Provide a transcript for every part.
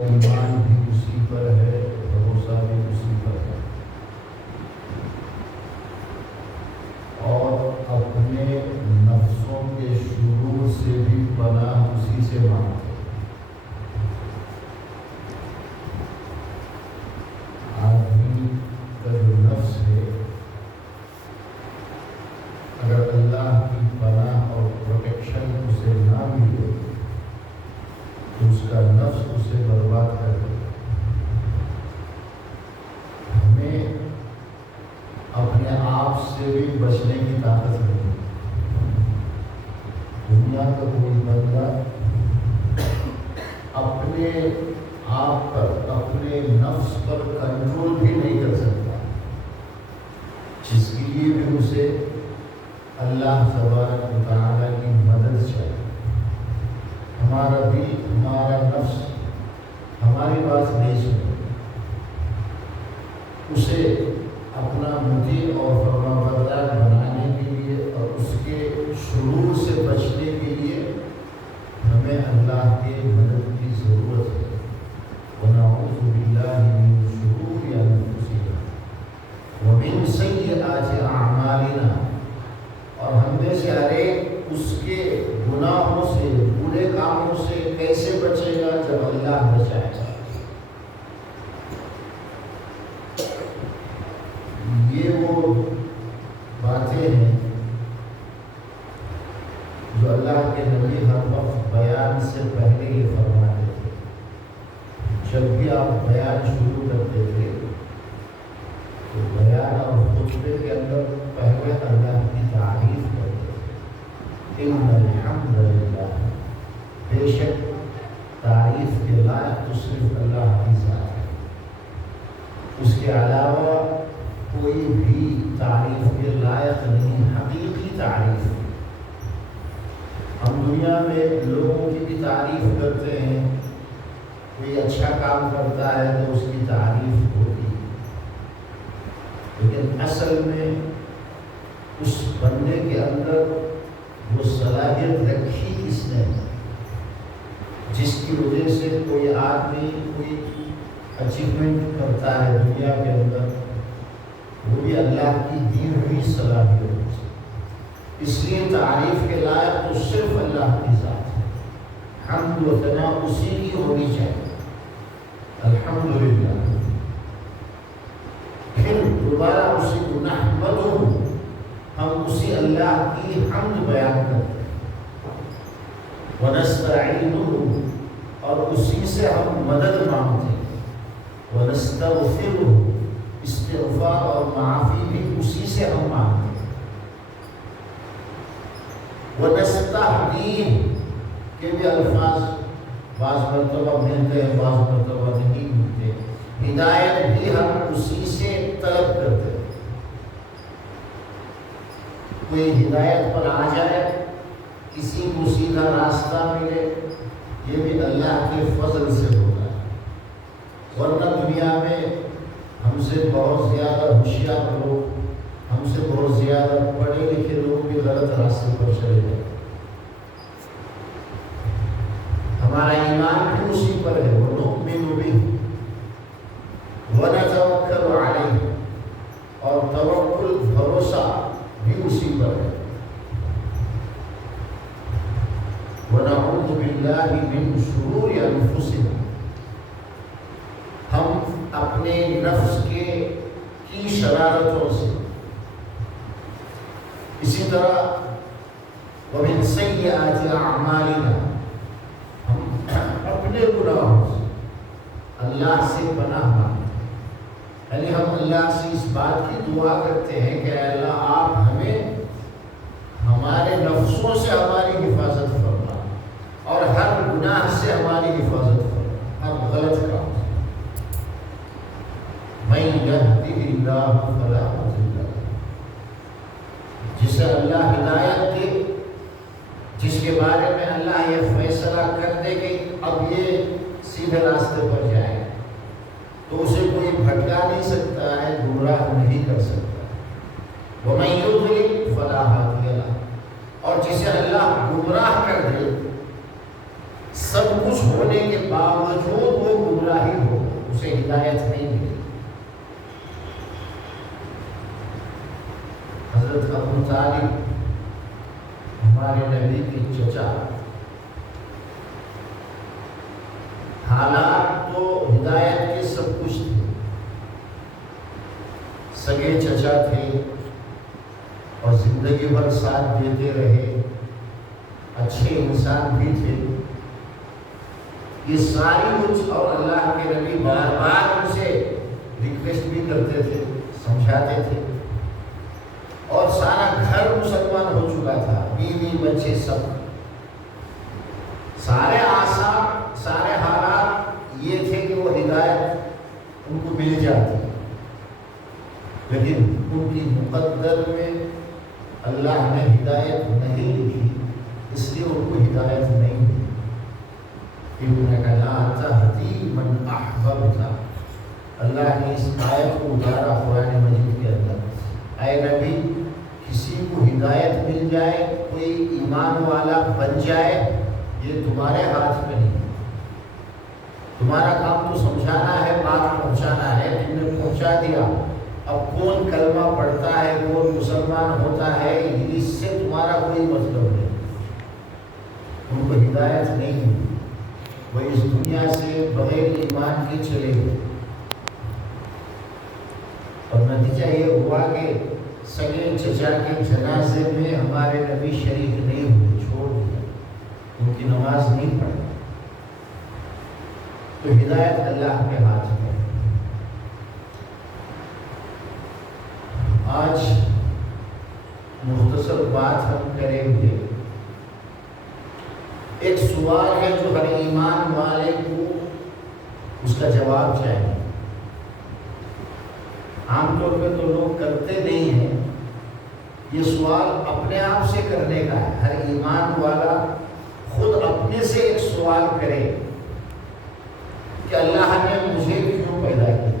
ایمان بھی اسی پر ہے، بھروسہ بھی اسی پر ہے، اور اپنے نفسوں کے شرور سے بھی پناہ اسی سے مانگتے ہیں۔ آدمی کا جو نفس ہے، اگر اللہ کی پناہ اور پروٹیکشن اسے نہ ملے تو اس کا نفس اسے برباد کر دے۔ ہمیں اپنے آپ سے بھی بچنے کی طاقت نہیں۔ دنیا کا کوئی بندہ اپنے آپ پر، اپنے نفس پر کنٹرول بھی نہیں کر سکتا، جس کے لیے بھی اسے اللہ تبارک و تعالیٰ کی مدد چاہیے۔ ہمارا دل، ہمارا نفس ہماری بات نہیں سنے، اسے اپنا مطیع اور فرمانبردار بنانے کے لیے اور اس کے شرور سے بچنے کے لیے ہمیں اللہ کے مدد کی ضرورت ہے۔ وَنَعُوذُ بِاللَّهِ مِن شُرُورِ أَنفُسِنَا وَمِن سَيِّئَاتِ أَعْمَالِنَا، اور ہم میں سے ہر ایک اس کے گناہوں سے، برے کاموں سے کیسے بچے گا جب اللہ بچائے گا۔ یہ وہ باتیں ہیں جو اللہ کے نبی ہر وقت بیان سے پہلے ہی فرماتے تھے۔ جب بھی آپ بیان شروع کرتے تھے تو بیان اور خطبے کے اندر پہلے اللہ کی تعریف کرتے تھے۔ ان الحمد للہ، بے شک تعریف کے لائق تو صرف اللہ کی ذات ہے، اس کے علاوہ کوئی بھی تعریف کے لائق نہیں، حقیقی تعریف۔ ہم دنیا میں لوگوں کی بھی تعریف کرتے ہیں، کوئی اچھا کام کرتا ہے تو اس کی تعریف ہوتی ہے، لیکن اصل میں اس بندے کے اندر وہ صلاحیت رکھی کس نے، جس کی وجہ سے کوئی آدمی کوئی اچیومنٹ کرتا ہے دنیا کے اندر، وہ بھی اللہ کی دی ہوئی صلاحیت ہے۔ اس لیے تعریف کے لائق تو صرف اللہ کی ذات ہے، حمد و ثنا اسی کی ہونی چاہیے، الحمدللہ۔ پھر دوبارہ اسی کو نحمدہ، ہم اسی اللہ کی حمد بیان کرتے ہیں، ونستعینہ، اور اسی سے ہم مدد مانگتے ہیں، ونستغفرہ، استغفار اور معافی بھی اسی سے ہم مانگتے ہیں، ونستہدیہ کے بھی الفاظ بعض مرتبہ ملتے ہیں، بعض مرتبہ نہیں ملتے، ہدایت بھی ہم اسی سے طلب کرتے ہیں۔ کوئی ہدایت پر آ جائے، کسی کو سیدھا راستہ ملے، یہ بھی اللہ کے فضل سے ہوتا ہے، ورنہ دنیا میں ہم سے بہت زیادہ ہوشیار لوگ، ہم سے بہت زیادہ پڑھے لکھے لوگ بھی غلط راستے پر چلے جاتے ہیں۔ ہمارا ایمان بھی اسی پر ہے، وَنُؤْمِنُ بِهِ وَنَتَوَكَّلُ عَلَيْهِ، اور توکل، بھروسہ بھی اسی پر ہے۔ وَنَعُوذُ بِاللَّهِ مِن شُرُورِ أَنفُسِنَا، ہم اپنے نفس کی شرارتوں سے، اسی طرح وَمِن سَيِّئَاتِ أَعْمَالِنَا، ہم اپنے گناہوں سے اللہ سے پناہ مانگتے ہیں، یعنی ہم اللہ سے اس بات کی دعا کرتے ہیں کہ اے اللہ آپ ہمیں ہمارے نفسوں سے ہماری حفاظت فرما، اور ہر گناہ سے ہماری حفاظت فرما، ہر غلط کام سے۔ مَن يَهْدِهِ اللَّهُ فَلَا مُضِلَّ لَهُ، جسے اللہ ہدایت دے، جس کے بارے میں اللہ یہ فیصلہ کر دے کہ اب یہ سیدھے راستے پر جائے، تو اسے کوئی بھٹکا نہیں سکتا ہے، گمراہ نہیں کر سکتا۔ وَمَن يُضْلِلْ فَلَا هَادِيَ لَهُ، اور جسے اللہ گمراہ کر دے، سب کچھ ہونے کے باوجود وہ ہدایت نہیں ملی۔ حضرت ابو طالب ہمارے نبی کے چچا، حالات تو ہدایت کے سب کچھ تھے، سگے چچا تھے اور زندگی بھر ساتھ دیتے رہے، اچھے انسان بھی تھے، یہ ساری کچھ، اور اللہ کے نبی بار بار ان سے ریکویسٹ بھی کرتے تھے، سمجھاتے تھے، اور سارا گھر مسلمان ہو چکا تھا، بیوی بچے سب، سارے آثار سارے حالات یہ تھے کہ وہ ہدایت ان کو مل جاتی، لیکن ان کی مقدر میں اللہ نے ہدایت نہیں لکھی، اس لیے ان کو ہدایت نہیں ملی۔ انہوں نے کہا لا تہدی من احببت، اللہ نے اس آیت کو اتارا قرآن مجید کے اندر، اے نبی کسی کو ہدایت مل جائے، کوئی ایمان والا بن جائے، یہ تمہارے ہاتھ میں نہیں، تمہارا کام تو سمجھانا ہے، بات پہنچانا ہے، تم نے پہنچا دیا، اب کون کلمہ پڑھتا ہے، کون مسلمان ہوتا ہے، اس سے تمہارا کوئی مطلب نہیں۔ ان کو ہدایت نہیں ملی، وہ اس دنیا سے بغیر ایمان کے چلے گئے، اور نتیجہ یہ ہوا کہ سگے چچا کے جنازے میں ہمارے نبی شریک نہیں ہوئے، چھوڑ دیا، ان کی نماز نہیں پڑھی۔ تو ہدایت اللہ کے ہاتھ میں۔ آج مختصر بات ہم کریں گے، ایک سوال ہے جو ہر ایمان والے کو اس کا جواب چاہیے۔ عام طور پہ تو لوگ کرتے نہیں ہیں، یہ سوال اپنے آپ سے کرنے کا ہے، ہر ایمان والا خود اپنے سے ایک سوال کرے کہ اللہ نے مجھے کیوں پیدا کیا،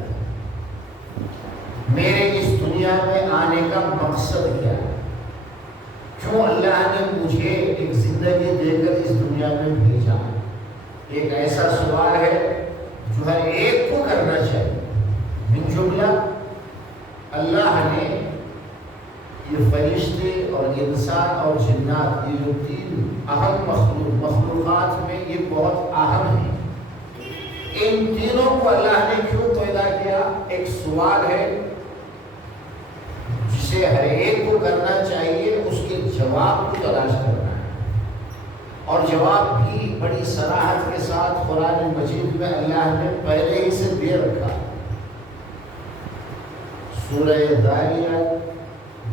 میرے اس دنیا میں آنے کا مقصد کیا ہے، کیوں اللہ نے مجھے ایک زندگی دے کر اس دنیا میں بھیجا۔ ایک ایسا سوال ہے جو ہر ایک کو کرنا چاہیے۔ من جملہ اللہ نے یہ فرشتے اور انسان اور جنات، یہ جو تین اہم مخلوقات میں یہ بہت اہم ہیں، ان تینوں کو اللہ نے کیوں پیدا کیا، ایک سوال ہے جسے ہر ایک کو کرنا چاہیے، اس کے جواب کو تلاش کرنا ہے، اور جواب بھی بڑی صراحت کے ساتھ قرآن مجید میں اللہ نے پہلے ہی سے دے رکھا۔ سورہ ذاریات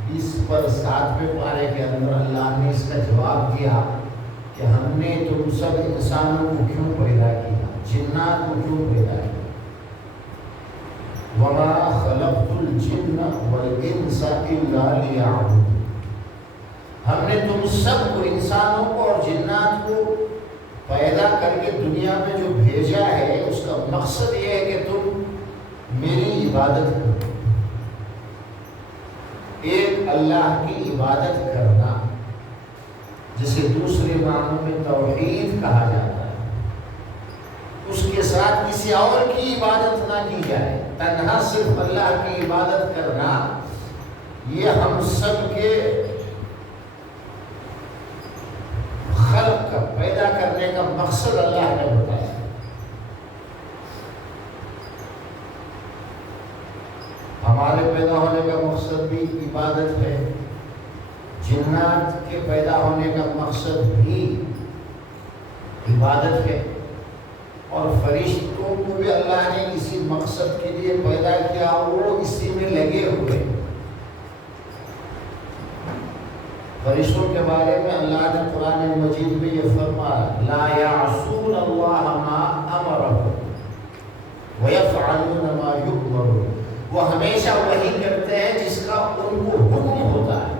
20/7 پارے کے اندر اللہ نے اس کا جواب دیا کہ ہم نے تم سب انسانوں کو کیوں پیدا کیا، جنات کو کیوں پیدا کیا۔ وَمَا خَلَقْتُ الْجِنَّ وَالْإِنسَ إِلَّا لِيَعْبُدُونِ، ہم نے تم سب کو، انسانوں کو اور جنات کو پیدا کر کے دنیا میں جو بھیجا ہے، اس کا مقصد یہ ہے کہ تم میری عبادت کرو۔ ایک اللہ کی عبادت کرنا، جسے دوسرے معنوں میں توحید کہا جاتا ہے، اس کے ساتھ کسی اور کی عبادت نہ کی جائے، تنہا صرف اللہ کی عبادت کرنا، یہ ہم سب کے خلق کا، پیدا کرنے کا مقصد اللہ نے بتایا۔ ہمارے پیدا ہونے کا مقصد بھی عبادت ہے، جنات کے پیدا ہونے کا مقصد بھی عبادت ہے، اور فرشتوں کو بھی اللہ نے اسی مقصد کے لیے پیدا کیا، وہ اسی میں لگے ہوئے۔ فرشتوں کے بارے میں اللہ نے قرآن مجید میں یہ فرمایا، لا یعصون اللہ ما امرهم ویفعلون ما یؤمرون، وہ ہمیشہ وہی کرتے ہیں جس کا ان کو حکم ہوتا ہے،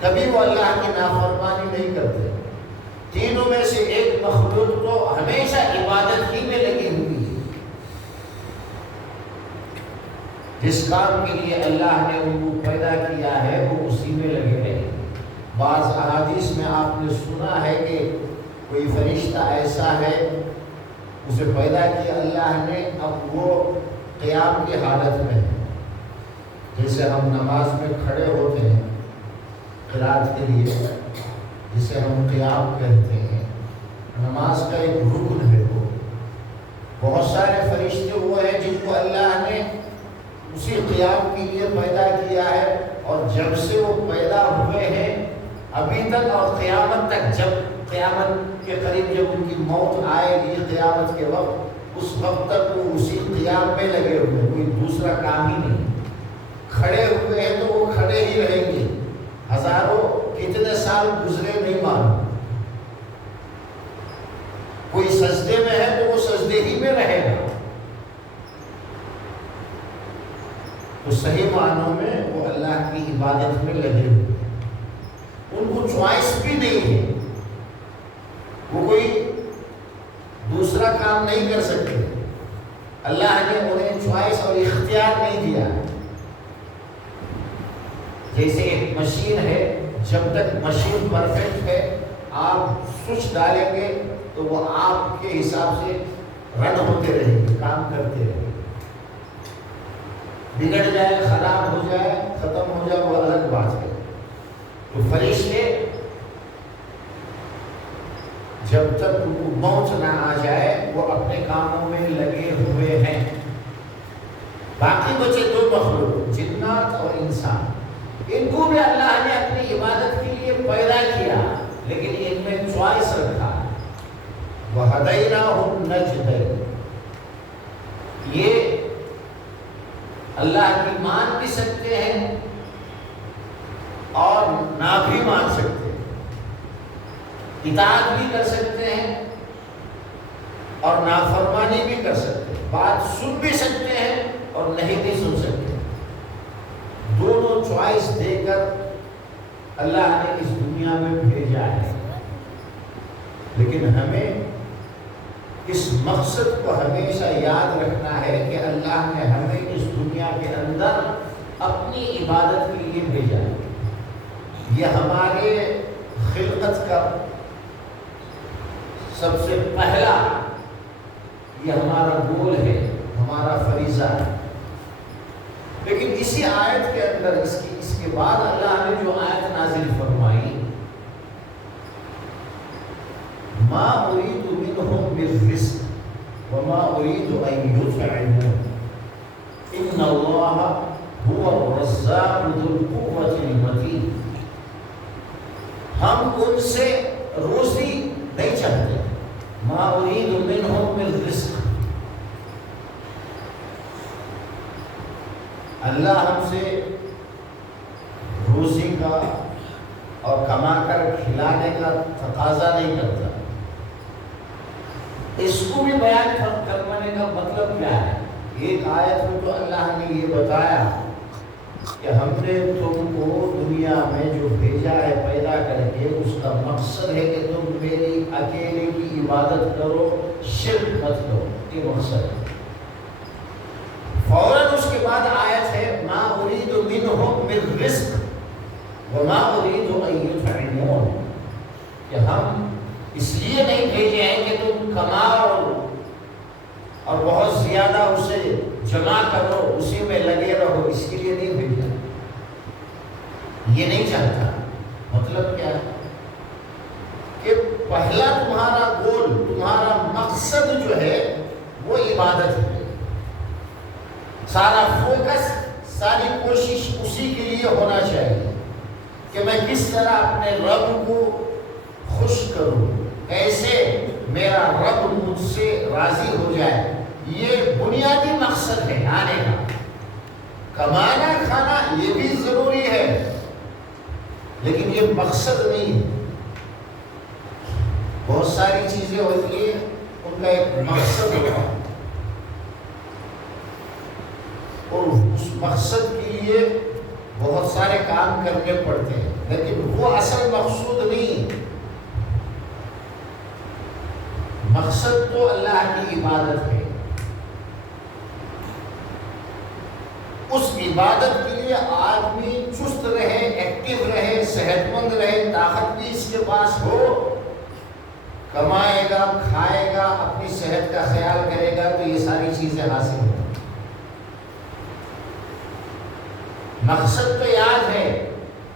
کبھی وہ اللہ کی نافرمانی نہیں کرتے۔ تینوں میں سے ایک مخلوق تو ہمیشہ عبادت ہی میں لگی ہوئی ہے، جس کام کے لیے اللہ نے ان کو پیدا کیا ہے وہ اسی میں لگے رہے۔ بعض احادیث میں آپ نے سنا ہے کہ کوئی فرشتہ ایسا ہے اسے پیدا کیا اللہ نے، اب وہ قیام کی حالت میں ہے۔ جیسے ہم نماز میں کھڑے ہوتے ہیں قرات کے لیے، جسے ہم قیام کہتے ہیں، نماز کا ایک رکن ہے وہ۔ بہت سارے فرشتے وہ ہیں جن کو اللہ نے اسی قیام کے لیے پیدا کیا ہے، اور جب سے وہ پیدا ہوئے ہیں ابھی تک اور قیامت تک، جب قیامت کے قریب جب ان کی موت آئے گی قیامت کے وقت، اس وقت تک وہ اسی قیام میں لگے ہوئے ہیں، کوئی دوسرا کام ہی نہیں۔ کھڑے ہوئے ہیں تو وہ کھڑے ہی رہیں گے، ہزاروں کتنے سال گزرے نہیں معلوم۔ کوئی سجدے میں ہے تو وہ سجدے ہی میں رہے گا۔ تو صحیح معنوں میں وہ اللہ کی عبادت میں لگے ہوئے، ان کو چوائس بھی نہیں ہے، وہ کوئی دوسرا کام نہیں کر سکتے۔ اللہ نے انہیں چوائس اور اختیار نہیں دیا۔ جیسے ایک مشین ہے، جب تک مشین پرفیکٹ ہے آپ سوئچ ڈالیں گے تو وہ آپ کے حساب سے رن ہوتے رہے گی، کام کرتے رہے گی۔ بگڑ جائے، خراب ہو جائے، ختم ہو جائے، وہ الگ بات ہے۔ تو فرشتے جب تک ان کو موت نہ آ جائے وہ اپنے کاموں میں لگے ہوئے ہیں۔ باقی بچے دو مخلوق، جنات اور انسان، ان کو بھی اللہ نے اپنی عبادت کے لیے پیدا کیا، لیکن ان میں چوائس رکھا۔ وَهَدَيْنَاهُ النَّجْدَيْنِ، یہ اللہ کی مان بھی سکتے ہیں اور نہ بھی مان سکتے ہیں، اطاعت بھی کر سکتے ہیں اور نافرمانی بھی کر سکتے ہیں، بات سن بھی سکتے ہیں اور نہیں بھی سن سکتے۔ دونوں چوائس دے کر اللہ نے اس دنیا میں بھیجا ہے، لیکن ہمیں اس مقصد کو ہمیشہ یاد رکھنا ہے کہ اللہ نے ہمیں اس دنیا کے اندر اپنی عبادت کے لیے بھیجا ہے۔ یہ ہمارے خلقت کا سب سے پہلا یہ ہمارا گول ہے، ہمارا فریضہ ہے۔ لیکن اسی آیت کے اندر اس کے بعد اللہ نے جو آیت نازل فرمائی، ما اريد منهم من رزق وما اريد ان يطعمون ان الله هو الرزاق ذو القوة المتين۔ ہم ان سے روزی نہیں چاہتے، ما اريد منهم من رزق، اللہ ہم سے روزی کا اور کما کر کھلانے کا تقاضا نہیں کرتا۔ اس کو بھی بیان کرنے کا مطلب کیا ہے؟ ایک آیت میں تو اللہ نے یہ بتایا کہ ہم نے تم کو دنیا میں جو بھیجا ہے پیدا کر کے، اس کا مقصد ہے کہ تم میری اکیلے کی عبادت کرو، شرک مت کرو، یہ مقصد ہے۔ فوراً اس کے بعد آیت ہے ما اريد منهم من رزق وما اريد ان يطعمون، کہ ہم اس لیے نہیں بھیجے ہیں کہ تم کماؤ اور بہت زیادہ اسے جمع کرو، اسی میں لگے رہو، اس کے لیے نہیں بھیجا، یہ نہیں چاہتا۔ مطلب کیا ہے کہ پہلا تمہارا گول، تمہارا مقصد جو ہے وہ عبادت ہے، سارا فوکس، ساری کوشش اسی کے لیے ہونا چاہیے کہ میں کس طرح اپنے رب کو خوش کروں، کیسے میرا رب مجھ سے راضی ہو جائے۔ یہ بنیادی مقصد ہے آنے کا۔ کمانا کھانا یہ بھی ضروری ہے، لیکن یہ مقصد نہیں ہے۔ بہت ساری چیزیں ہوتی ہیں، ان کا ایک مقصد ہوتا ہے، اور اس مقصد کے لیے بہت سارے کام کرنے پڑتے ہیں، لیکن وہ اصل مقصود نہیں۔ مقصد تو اللہ کی عبادت ہے۔ اس عبادت کے لیے آدمی چست رہے، ایکٹیو رہے، صحت مند رہے، طاقت بھی اس کے پاس ہو، کمائے گا، کھائے گا، اپنی صحت کا خیال کرے گا تو یہ ساری چیزیں حاصل ہوں۔ مقصد تو یاد ہے،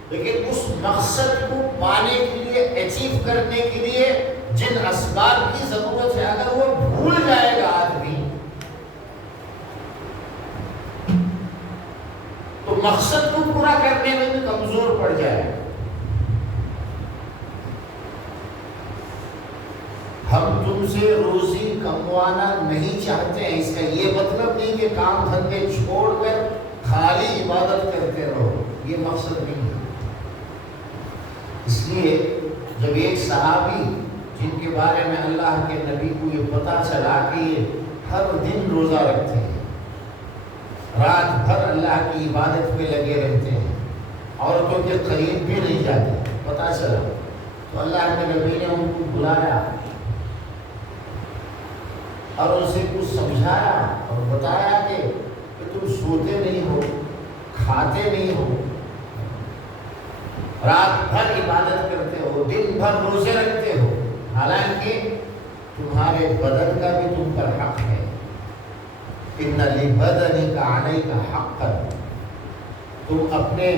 لیکن اس مقصد کو پانے کے لیے، اچیو کرنے کے لیے جن اسباب کی ضرورت ہے، اگر وہ بھول جائے گا آدمی تو مقصد کو پورا کرنے میں بھی کمزور پڑ جائے گا۔ ہم تم سے روزی کموانا نہیں چاہتے ہیں، اس کا یہ مطلب نہیں کہ کام دھندے چھوڑ کر خالی عبادت کرتے رہو، یہ مقصد نہیں ہے۔ اس لیے جب ایک صحابی جن کے بارے میں اللہ کے نبی کو یہ پتا چلا کہ یہ ہر دن روزہ رکھتے ہیں، رات بھر اللہ کی عبادت پہ لگے رہتے ہیں، عورتوں کے قریب بھی نہیں جاتے، پتا چلا تو اللہ کے نبی نے ان کو بلایا اور ان سے کچھ سمجھایا اور بتایا کہ تم سوتے نہیں ہو، کھاتے نہیں ہو، رات بھر عبادت کرتے ہو، دن بھر روزے رکھتے ہو، حالانکہ تمہارے بدن کا بھی تم پر حق ہے۔ ان لبدنک علیک حقا، تم اپنے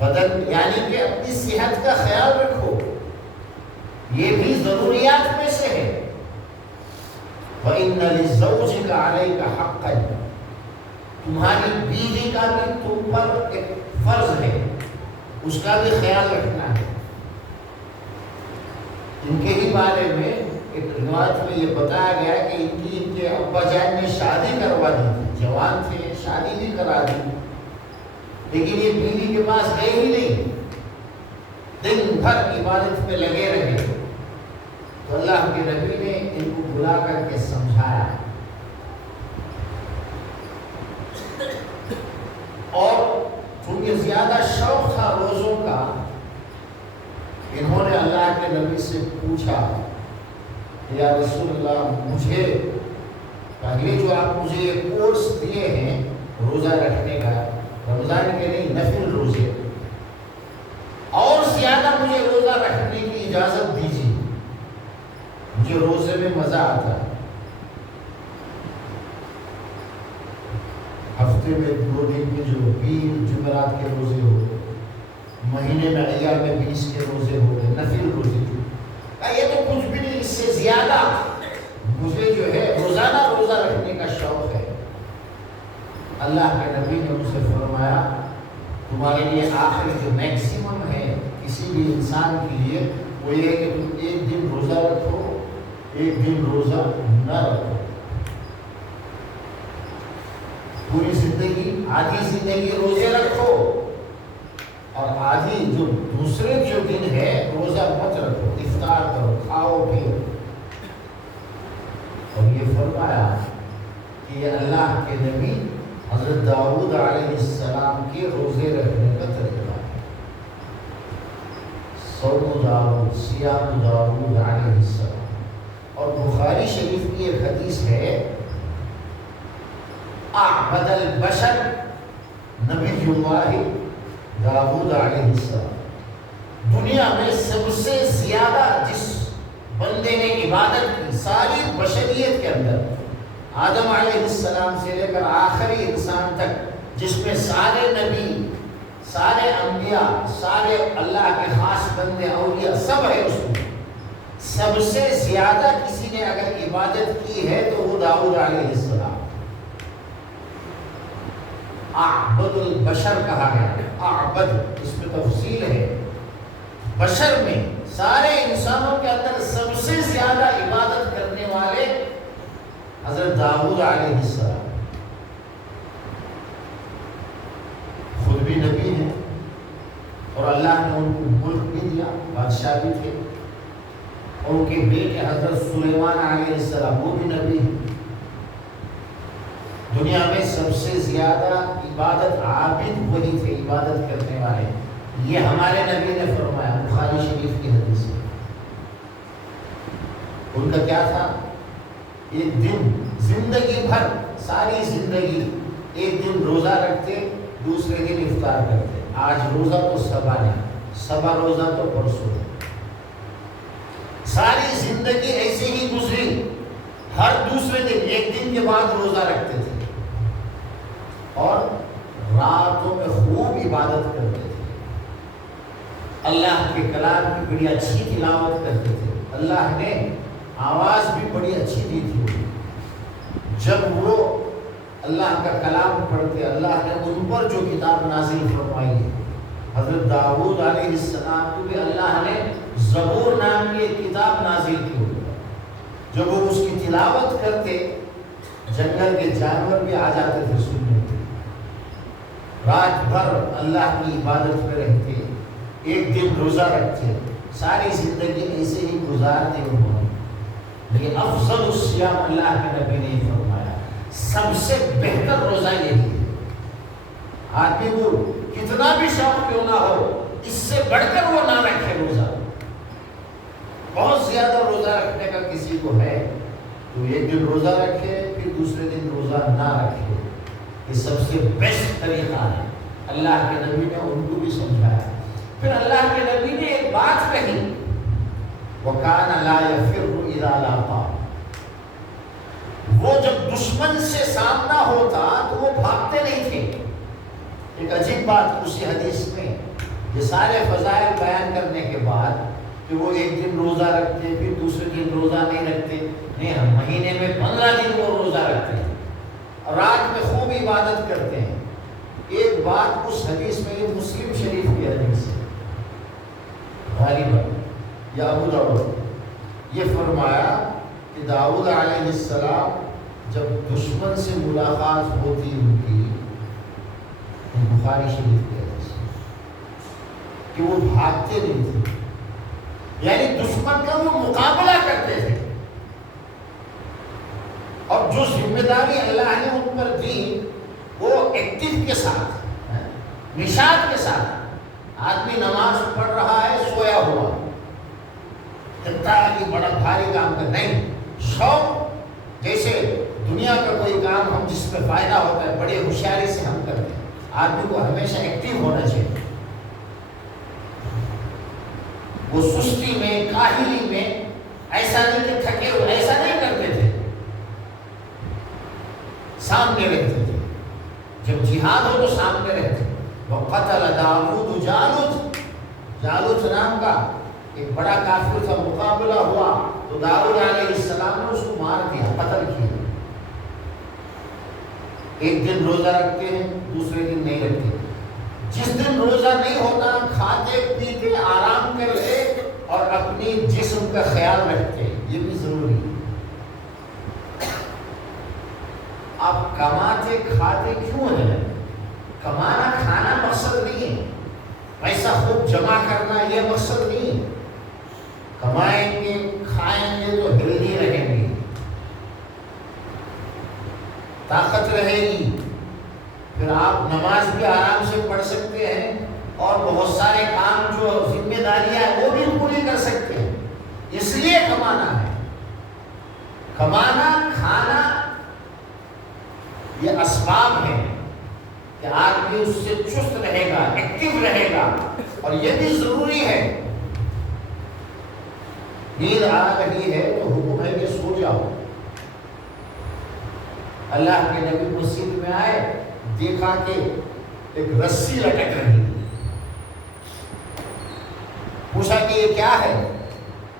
بدن یعنی کہ اپنی صحت کا خیال رکھو، یہ بھی ضروریات میں سے ہے۔ وَإِنَّ لِزَوْجِكَ عَلَيْكَ حَقًّا، تمہاری بیوی کا بھی تم پر ایک فرض ہے، اس کا بھی خیال رکھنا ہے۔ ان کے ہی بارے میں ایک روایت میں یہ بتایا گیا کہ ان کے ابا جان نے شادی کروا دی تھی، جوان تھے، شادی بھی کرا دی، لیکن یہ بیوی کے پاس گئے ہی نہیں، دن بھر عبادت پہ لگے رہے۔ تو اللہ کے نبی نے ان کو بلا کر کے سمجھایا، اور چونکہ زیادہ شوق تھا روزوں کا، انہوں نے اللہ کے نبی سے پوچھا، یا رسول اللہ، مجھے پہلے جو آپ مجھے یہ کورس دیے ہیں روزہ رکھنے کا، رمضان کے نہیں نفل روزے، اور زیادہ مجھے روزہ رکھنے کی اجازت دیجیے، مجھے روزے میں مزہ آتا ہے، ہفتے میں 2 دن کے جو 20 جمعرات کے روزے ہو، مہینے میں ایام میں 20 کے روزے ہو گئے، نفل روزے، یہ تو کچھ بھی نہیں، اس سے زیادہ مجھے جو ہے روزانہ روزہ رکھنے کا شوق ہے۔ اللہ کے نبی نے مجھ سے فرمایا، تمہارے لیے آخری جو میکسیمم ہے کسی بھی انسان کے لیے، وہ یہ ہے کہ تم ایک دن روزہ رکھو، ایک دن روزہ نہ رکھو، پوری زندگی، آدھی زندگی روزے رکھو، اور آدھی جو دوسرے جو دن ہے روزہ مت رکھو، افطار کرو، کھاؤ پیو۔ اور یہ فرمایا کہ یہ اللہ کے نبی حضرت داؤد علیہ السلام کے روزے رکھنے کا طریقہ ہے۔ صوم داؤد، صیام داؤد علیہ السلام۔ اور بخاری شریف کی ایک حدیث ہے، اعبد البشر نبی اللہ داؤد علیہ السلام، دنیا میں سب سے زیادہ جس بندے نے عبادت کی ساری بشریت کے اندر، آدم علیہ السلام سے لے کر آخری انسان تک، جس میں سارے نبی، سارے انبیاء، سارے اللہ کے خاص بندے، اولیاء سب ہے، اس میں سب سے زیادہ کسی نے اگر عبادت کی ہے تو وہ داؤد علیہ السلام۔ اعبد البشر کہا گیا، اعبد اس میں تفصیل ہے، بشر میں سارے انسانوں کے اندر سب سے زیادہ عبادت کرنے والے حضرت داؤد علیہ السلام، خود بھی نبی ہیں، اور اللہ نے ان کو ملک بھی دیا، بادشاہ بھی تھے، اور ان کے بیٹے حضرت سلیمان علیہ السلام وہ بھی نبی ہیں۔ دنیا میں سب سے زیادہ عبادت عابد وہی تھے، عبادت کرنے والے، یہ ہمارے نبی نے فرمایا، بخاری شریف کی حدیث ہے۔ ان کا کیا تھا؟ ایک دن زندگی بھر، ساری زندگی ایک دن روزہ رکھتے، دوسرے دن افطار کرتے، آج روزہ تو صبح نہیں، صبح روزہ تو پرسوں، ساری زندگی ایسے ہی گزری، ہر دوسرے دن ایک دن کے بعد روزہ رکھتے تھے اور راتوں میں خوب عبادت کرتے تھے، اللہ کے کلام کی بڑی اچھی تلاوت کرتے تھے، اللہ نے آواز بھی بڑی اچھی دی تھی۔ جب وہ اللہ کا کلام پڑھتے، اللہ نے ان پر جو کتاب نازل فرمائی ہے، حضرت داؤد علیہ السلام کو بھی اللہ نے زبور نام کی ایک کتاب نازل کی ہوئی، جب وہ اس کی تلاوت کرتے جنگل کے جانور بھی آ جاتے تھے سننے کے، رات بھر اللہ کی عبادت میں رہتے، ایک دن روزہ رکھتے، ساری زندگی ایسے ہی گزارتے انہوں۔ لیکن افضل الصیام اللہ کے نبی نے فرمایا سب سے بہتر روزہ یہی ہے۔ آدمی کو کتنا بھی شوق کیوں نہ ہو، اس سے بڑھ کر وہ نہ رکھے روزہ۔ بہت زیادہ روزہ رکھنے کا کسی کو ہے تو ایک دن روزہ رکھے، پھر دوسرے دن روزہ نہ رکھے، یہ سب سے بیسٹ طریقہ ہے۔ اللہ کے نبی نے ان کو بھی سمجھایا۔ پھر اللہ کے نبی نے ایک بات کہی، وَكَانَ لَا يَفِرُّ إِذَا لَاقَاهُ، وہ جب دشمن سے سامنا ہوتا تو وہ بھاگتے نہیں تھے۔ ایک عجیب بات اسی حدیث میں، یہ سارے فضائل بیان کرنے کے بعد کہ وہ ایک دن روزہ رکھتے، پھر دوسرے دن روزہ نہیں رکھتے، نہیں، ہم مہینے میں 15 دن وہ روزہ رکھتے ہیں اور رات میں خوب عبادت کرتے ہیں۔ ایک بات اس حدیث میں، یہ مسلم شریف کی حدیث ہے غالباً یا ابو داؤد، یہ فرمایا کہ داؤد علیہ السلام جب دشمن سے ملاقات ہوتی ان کی، بخاری شریف کی حدیث کہ وہ بھاگتے نہیں تھے، یعنی دشمن کا وہ مقابلہ کرتے تھے، اور جو ذمہ داری اللہ نے ان پر دی وہ ایکٹیو کے ساتھ، نشاط کے ساتھ۔ آدمی نماز پڑھ رہا ہے سویا ہوا، اتنا کہ بڑا بھاری کام کر نہیں، شوق جیسے دنیا کا کوئی کام ہم جس میں فائدہ ہوتا ہے بڑے ہوشیاری سے ہم کرتے ہیں۔ آدمی کو ہمیشہ ایکٹیو ہونا چاہیے، وہ سستی میں، کاہلی میں ایسا نہیں کہ تھکے ہوئے، ایسا نہیں کرتے تھے، سامنے رہتے تھے، جب جہاد ہو تو سامنے رہتے۔ وَقَتَلَ دَاوُودُ جَالُوتَ، جالوت نام کا ایک بڑا کافر تھا، مقابلہ ہوا تو داؤد علیہ السلام نے اس کو مار دیا، قتل کیا۔ ایک دن روزہ رکھتے ہیں، دوسرے دن نہیں رکھتے۔ جس دن روزہ نہیں ہوتا کھاتے پیتے آرام کرتے اور اپنی جسم کا خیال رکھتے، یہ بھی ضروری ہے۔ آپ کماتے کھاتے کیوں ہیں؟ کمانا کھانا مقصد نہیں ہے، پیسہ خوب جمع کرنا یہ مقصد نہیں ہے۔ کمائیں گے کھائیں گے تو ہیلدی رہیں گے، طاقت رہے گی، پھر آپ نماز بھی آرام سے پڑھ سکتے ہیں اور بہت سارے کام جو ذمہ داریاں ہیں وہ بھی پوری کر سکتے ہیں۔ اس لیے کمانا ہے۔ کمانا کھانا یہ اسباب ہیں کہ آدمی اس سے چست رہے گا، ایکٹیو رہے گا، اور یہ بھی ضروری ہے۔ نیند آ رہی ہے تو حکم ہے کہ سو جاؤ۔ اللہ کے نبی مسجد میں آئے، دیکھا کہ ایک رسی لٹک رہی، پوچھا کہ یہ کیا ہے؟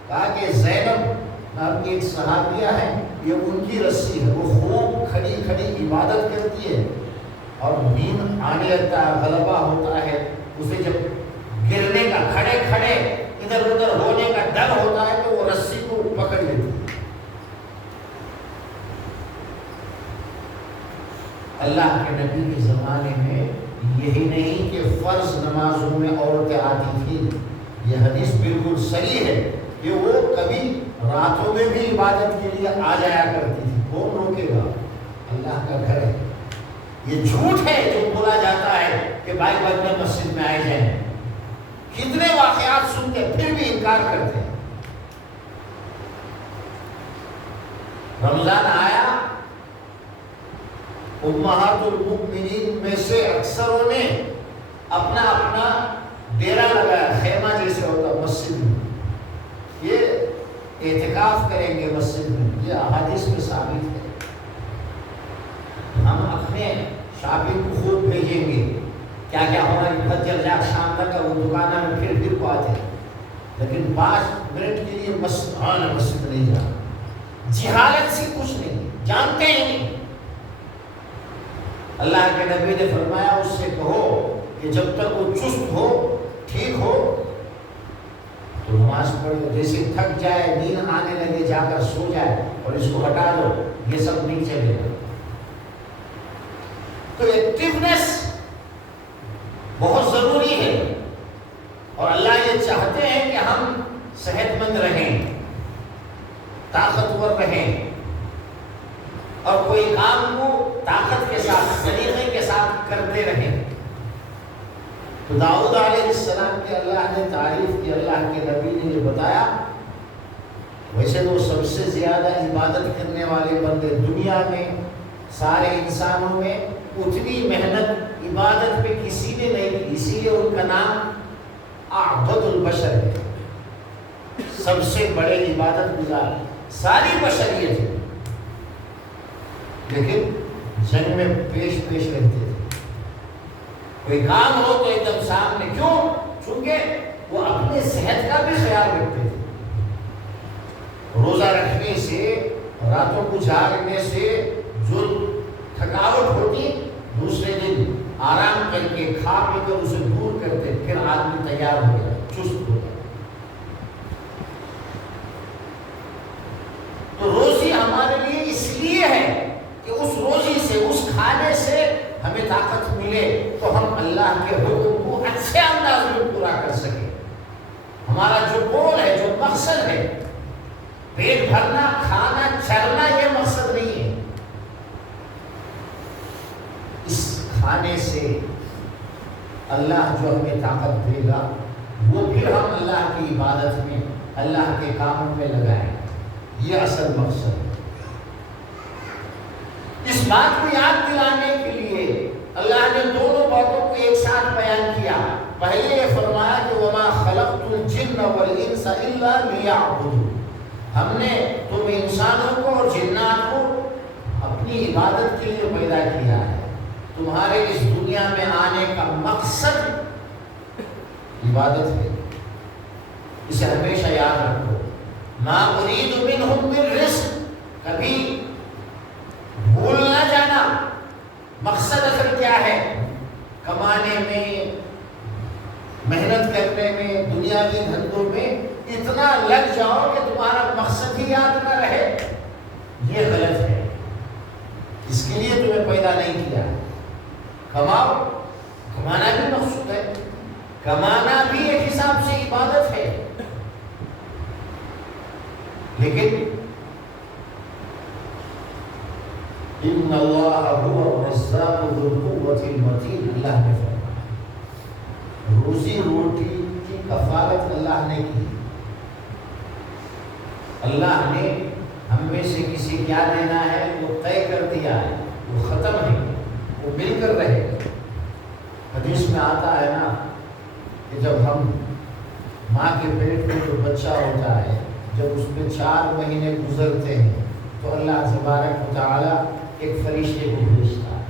کہا کہ زینب نام کی ایک صحابیہ ہے، یہ ان کی رسی ہے، وہ خوب کھڑی کھڑی عبادت کرتی ہے اور نیند آنے لگتا ہے، غلبہ ہوتا ہے اسے، جب گرنے کا، کھڑے کھڑے ادھر ادھر ہونے کا ڈر ہوتا ہے تو وہ رسی کو پکڑ لیتی ہے۔ اللہ کے نبی کے زمانے میں یہی نہیں کہ فرض نمازوں میں عورتیں آتی تھیں، یہ حدیث بالکل صحیح ہے کہ وہ کبھی راتوں میں بھی عبادت کے لیے آ جایا کرتی تھی۔ کون روکے گا؟ اللہ کا گھر ہے۔ یہ جھوٹ ہے جو بولا جاتا ہے کہ بھائی بندے مسجد میں آئے جائیں، کتنے واقعات سنتے پھر بھی انکار کرتے ہیں۔ رمضان آیا، امہات المؤمنین میں سے اکثروں نے اپنا اپنا ڈیرا لگایا، خیمہ جیسے ہوتا مسجد میں۔ یہ اعتکاف کریں گے مسجد میں، یہ احادیث میں ثابت ہے۔ ہم اپنے شاپنگ کو خود بھیجیں گے، کیا کیا ہماری فجر جا شام تک وہ دکانوں میں پھر کو آتے ہیں، لیکن 5 منٹ کے لیے مسجد نہیں جانا۔ جہالت سے کچھ نہیں، جانتے ہی نہیں۔ اللہ کے نبی نے فرمایا اس سے کہو کہ جب تک وہ چست ہو، ٹھیک ہو تو نماز پڑھو، جیسے تھک جائے، نیند آنے لگے جا کر سو جائے اور اس کو ہٹا دو، یہ سب نہیں چلے گا۔ تو ایکٹیونیس بہت ضروری ہے، اور اللہ یہ چاہتے ہیں کہ ہم صحت مند رہیں، طاقتور رہیں، اور کوئی کام کو طاقت کے ساتھ، سلیقے کے ساتھ کرتے رہیں۔ تو داؤد علیہ السلام کی اللہ نے تعریف کی، اللہ کے نبی نے یہ بتایا، ویسے تو سب سے زیادہ عبادت کرنے والے بندے دنیا میں، سارے انسانوں میں اتنی محنت عبادت پہ کسی نے نہیں کی، اسی لیے ان کا نام اعبد البشر ہے، سب سے بڑے عبادت گزار ساری بشریت ہے، لیکن جنگ میں پیش رہتے تھے۔ کوئی کام ہو تو ایک دم سامنے، کیوں؟ چونکہ وہ اپنے صحت کا بھی خیال رکھتے تھے۔ روزہ رکھنے سے، راتوں کو جاگنے سے جو تھکاوٹ ہوتی، دوسرے دن آرام کر کے کھا پی کر اسے دور کرتے، پھر آدمی تیار ہو گیا، چست ہو گیا۔ تو روزی ہمارے لیے اس لیے ہے کہ اس روزی سے، اس کھانے سے ہمیں طاقت ملے تو ہم اللہ کے حکم کو اچھے انداز میں پورا کر سکیں۔ ہمارا جو گول ہے، جو مقصد ہے، پیٹ بھرنا، کھانا، چلنا، یہ مقصد نہیں ہے۔ اس کھانے سے اللہ جو ہمیں طاقت دے گا، وہ پھر ہم اللہ کی عبادت میں، اللہ کے کاموں میں لگائیں، یہ اصل مقصد ہے۔ اس بات کو یاد دلانے کے لیے اللہ نے دونوں باتوں کو ایک ساتھ بیان کیا۔ پہلے یہ فرمایا کہ وَمَا خَلَقْتُ الْجِنَّ وَالْإِنسَ إِلَّا لِيَعْبُدُونِ، ہم نے تم انسانوں کو اور جنات کو اپنی عبادت کے لیے پیدا کیا ہے۔ تمہارے اس دنیا میں آنے کا مقصد عبادت ہے، اسے ہمیشہ یاد رکھو۔ مَا أُرِيدُ مِنْهُمْ مِنْ رِزْقٍ، کبھی بھول نہ جانا مقصد اصل کیا ہے۔ کمانے میں، محنت کرنے میں، دنیاوی دھندوں میں اتنا لگ جاؤ کہ تمہارا مقصد ہی یاد نہ رہے، یہ غلط ہے۔ اس کے لیے تمہیں پیدا نہیں کیا۔ کماؤ، کمانا بھی مقصود ہے، کمانا بھی ایک حساب سے عبادت ہے، لیکن ان اللہ هو الرزاق ذو القوة المتین، اللہ نے فرمایا روزی روٹی کی کفالت اللہ نے کی۔ اللہ نے ہم میں سے کسی کیا دینا ہے وہ طے کر دیا ہے، وہ ختم ہے، وہ مل کر رہے گا۔ حدیث میں آتا ہے نا کہ جب ہم ماں کے پیٹ میں جو بچہ ہوتا ہے، جب اس میں 4 مہینے گزرتے ہیں تو اللہ تبارک و تعالی ایک فرشتے کو بھیجتا ہے،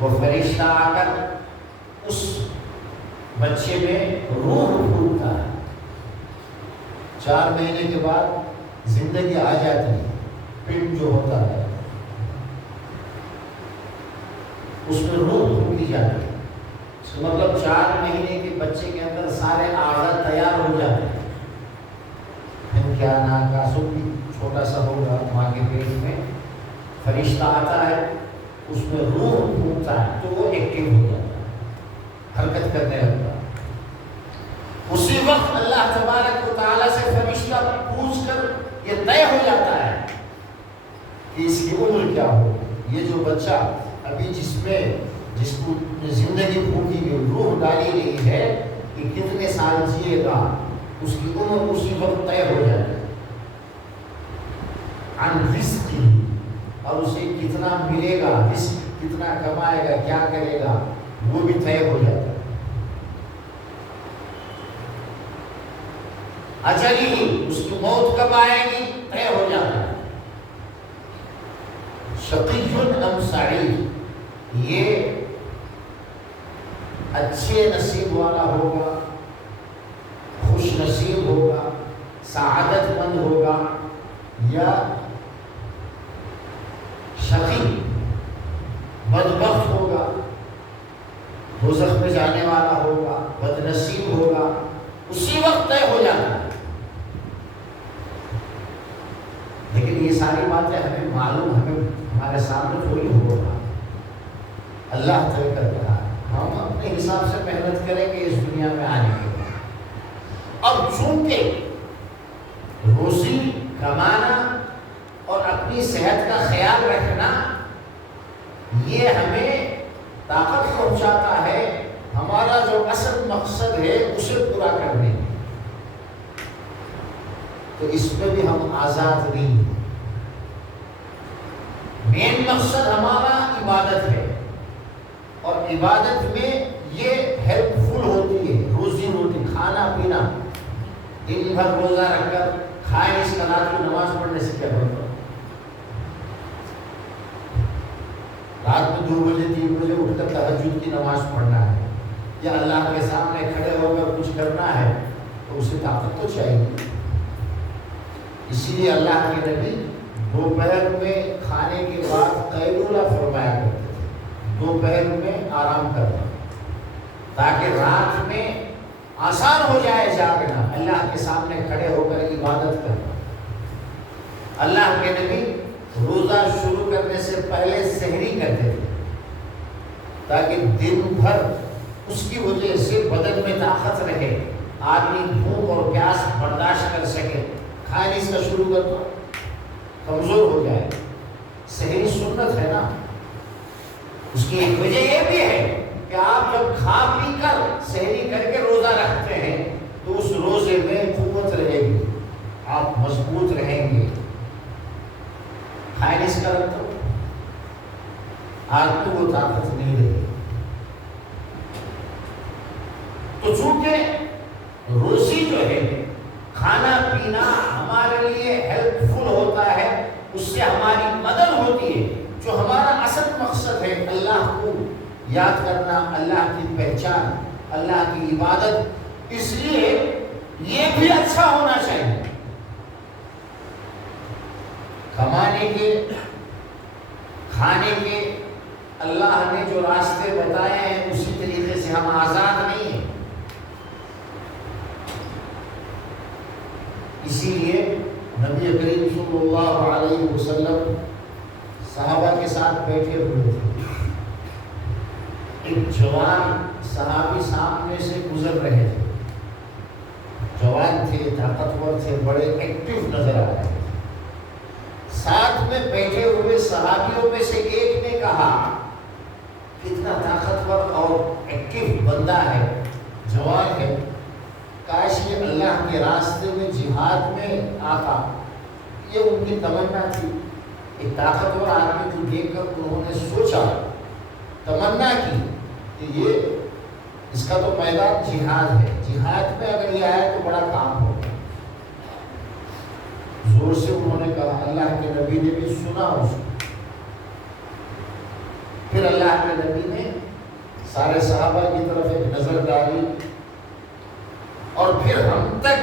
وہ فرشتہ آ کر اس بچے میں روح پھونکتا ہے۔ 4 مہینے کے بعد زندگی آ جاتی ہے، پنڈ جو ہوتا ہے اس میں روح پھونکی جاتی ہے۔ اس کا مطلب 4 مہینے کے بچے کے اندر سارے اعضاء تیار ہو جاتے ہیں۔ کیا ناکاسو بھی چھوٹا سا ہوگا ماں کے پیٹ میں، فرشتہ آتا ہے، اس میں روح پھونکتا ہے تو وہ ایکٹیو ہو جاتا ہے، حرکت کرنے لگتا ہے۔ اسی وقت اللہ تبارک و تعالیٰ سے فرشتہ پوچھ کر یہ طے ہو جاتا ہے کہ اس کی عمر کیا ہو۔ یہ جو بچہ ابھی جس کو زندگی پھونکی گئی، روح ڈالی گئی ہے، کہ کتنے سال جیے گا، اس کی عمر اسی وقت طے ہو جاتی ہے۔ عن رزقی، اور اسے کتنا ملے گا، رزق کتنا کمائے گا، کیا کرے گا، وہ بھی طے ہو جاتا ہے۔ اجلی، اس کی موت کب آئے گی طے ہو جاتا ہے. شقی ام سعید، یہ اچھے نصیب والا ہوگا، خوش نصیب ہوگا، سعادت مند ہوگا، یا شقی بدبخت ہوگا، دوزخ میں جانے والا ہوگا، بد نصیب ہوگا. اسی وقت طے ہو جاتا ہے. لیکن یہ ساری باتیں ہمیں معلوم، ہمیں ہمارے سامنے تھوڑی ہوگا، اللہ طے کر رہا ہے. ہم اپنے حساب سے محنت کریں گے اس دنیا میں آنے کے لیے. اب چونکہ روزی کمانا اور اپنی صحت کا خیال رکھنا یہ ہمیں طاقت پہنچاتا ہے ہمارا جو اصل مقصد ہے اسے پورا کرنے میں، تو اس میں بھی ہم آزاد نہیں ہیں. مین مقصد ہمارا عبادت ہے، اور عبادت میں یہ ہیلپ فل ہوتی ہے. روزی روٹی، کھانا پینا، دن بھر روزہ رکھ کر کھائے اس کا رات کو نماز پڑھنے سے کیا بنتا؟ رات میں 2 بجے 3 بجے اٹھ کر تہجد کی نماز پڑھنا ہے، یا اللہ کے سامنے کھڑے ہو کر کچھ کرنا ہے، تو اسے طاقت تو چاہیے. اسی لیے اللہ کے نبی دوپہر میں کھانے کے بعد قیلولہ فرمایا کرتے تھے، دوپہر میں آرام کرنا، تاکہ رات میں آسان ہو جائے جاگنا، اللہ کے سامنے کھڑے ہو کر عبادت کرنا. اللہ کے نبی روزہ شروع کرنے سے پہلے سحری کرتے تھے، تاکہ دن بھر اس کی وجہ سے بدن میں طاقت رہے، آدمی بھوک اور پیاس برداشت کر سکے. کھانے اس کا شروع کر دو کمزور ہو جائے. سحری سنت ہے نا. اس کی ایک وجہ یہ بھی ہے کہ آپ جب کھا پی کر سحری کر کے روزہ رکھتے ہیں تو اس روزے میں قوت رہے گی، آپ مضبوط رہیں گے. کھائے اس کا رکھ دو، آج تو وہ طاقت نہیں رہی. تو چونکہ روزی جو ہے، کھانا پینا ہمارے لیے ہیلپ فل ہوتا ہے، اس سے ہماری مدد ہوتی ہے. جو ہمارا اصل مقصد ہے اللہ کو یاد کرنا، اللہ کی پہچان، اللہ کی عبادت، اس لیے یہ بھی اچھا ہونا چاہیے. کمانے کے، کھانے کے اللہ نے جو راستے بتائے ہیں اسی طریقے سے ہم آزاد نہیں ہیں. اسی لیے نبی کریم صلی اللہ علیہ وسلم صحابہ کے ساتھ بیٹھے ہوئے تھے. ایک جوان صحابی سامنے سے گزر رہے تھے. جوان تھے، طاقتور تھے، بڑے ایکٹیو نظر آ رہے تھے. ساتھ میں بیٹھے ہوئے صحابیوں میں سے ایک نے کہا، کتنا طاقتور اور ایکٹیو بندہ ہے، جوان ہے، کاش یہ اللہ کے راستے میں جہاد میں آتا. یہ ان کی تمنا تھی. ایک طاقتور آدمی کو دیکھ کر انہوں نے سوچا، تمنا کی کہ یہ اس کا تو میدان جہاد ہے، جہاد میں اگر یہ آئے تو بڑا کام ہوگا. زور سے انہوں نے کہا. اللہ کے نبی نے بھی سنا اس کو. پھر اللہ کے نبی نے سارے صحابہ کی طرف ایک نظر ڈالی، اور پھر ہم تک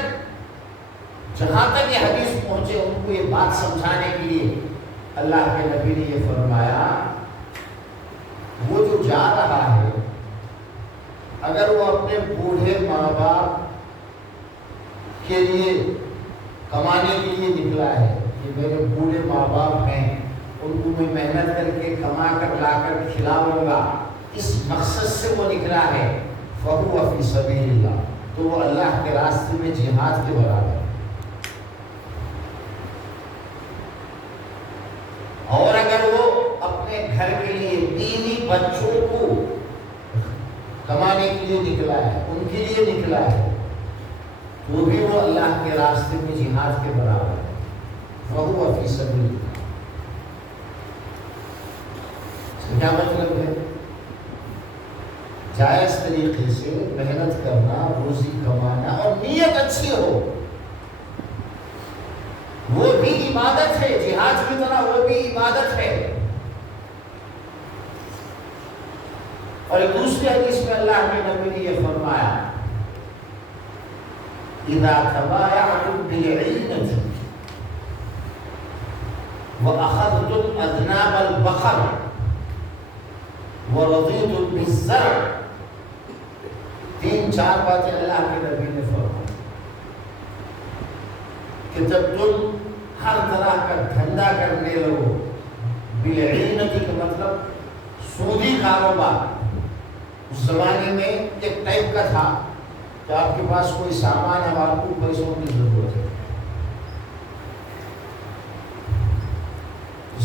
جہاں تک یہ حدیث پہنچے ان کو یہ بات سمجھانے کے لیے اللہ کے نبی نے یہ فرمایا، وہ جو جا رہا ہے اگر وہ اپنے بوڑھے ماں باپ کے لیے کمانے کے لیے نکلا ہے کہ میرے بوڑھے ماں باپ ہیں، ان کو میں محنت کر کے کما کر لا کر کھلاؤں گا، اس مقصد سے وہ نکلا ہے، فَهُوَ فِي سَبِيلِ اللَّهِ، تو وہ اللہ کے راستے میں جہاد کے برابر ہے. اور اگر وہ اپنے گھر کے لیے، بیوی بچوں کو کمانے کے لیے نکلا ہے، ان کے لیے نکلا ہے، تو بھی وہ اللہ کے راستے میں جہاد کے برابر ہے. وَهُوَ فِي سَبِيلِ اللَّهِ. کیا مطلب ہے؟ جائز طریقے سے محنت کرنا، روزی کمانا، اور نیت اچھی ہو. عبادت ہے، جہاد کی طرح وہ بھی عبادت ہے۔ اور ایک دوسری حدیث میں اللہ کے نبی نے یہ فرمایا، اذا تبايعتم بالعینۃ واخذتم اذناب البقر ورضيتم بالزرع، تین چار باتیں اللہ کے نبی نے فرمائی کہ جب تم ہر طرح کا دھندا کرنے لگو، بالعینۃ کا مطلب سودی کاروبار۔ اس زمانے میں ایک ٹائپ کا تھا کہ آپ کے پاس کوئی سامان ہے، آپ کو پیسوں کی ضرورت ہے،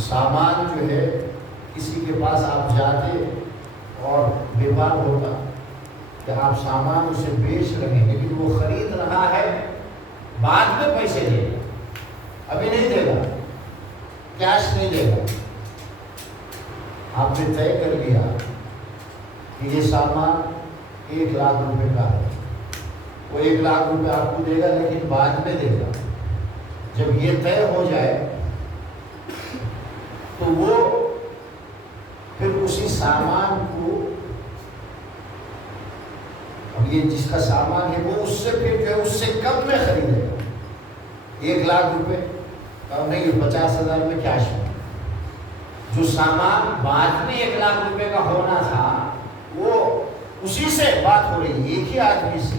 سامان جو ہے کسی کے پاس آپ جاتے اور بیمار ہوتا کہ آپ سامان اسے بیچ رہے ہیں لیکن وہ خرید رہا ہے، بعد میں پیسے دے گا، ابھی نہیں دے گا، کیش نہیں دے گا۔ آپ نے طے کر لیا کہ یہ سامان 1 لاکھ روپے کا ہے، وہ 1 لاکھ روپے آپ کو دے گا لیکن بعد میں دے گا۔ جب یہ طے ہو جائے تو وہ پھر اسی سامان کو، اب یہ جس کا سامان ہے وہ اس سے پھر جو ہے اس سے کم میں خریدے گا، 1 لاکھ روپے اور نہیں 50,000 میں کیش میں۔ جو سامان بعد میں 1 لاکھ روپے کا ہونا تھا وہ اسی سے بات ہو رہی ہے، ایک ہی آدمی سے،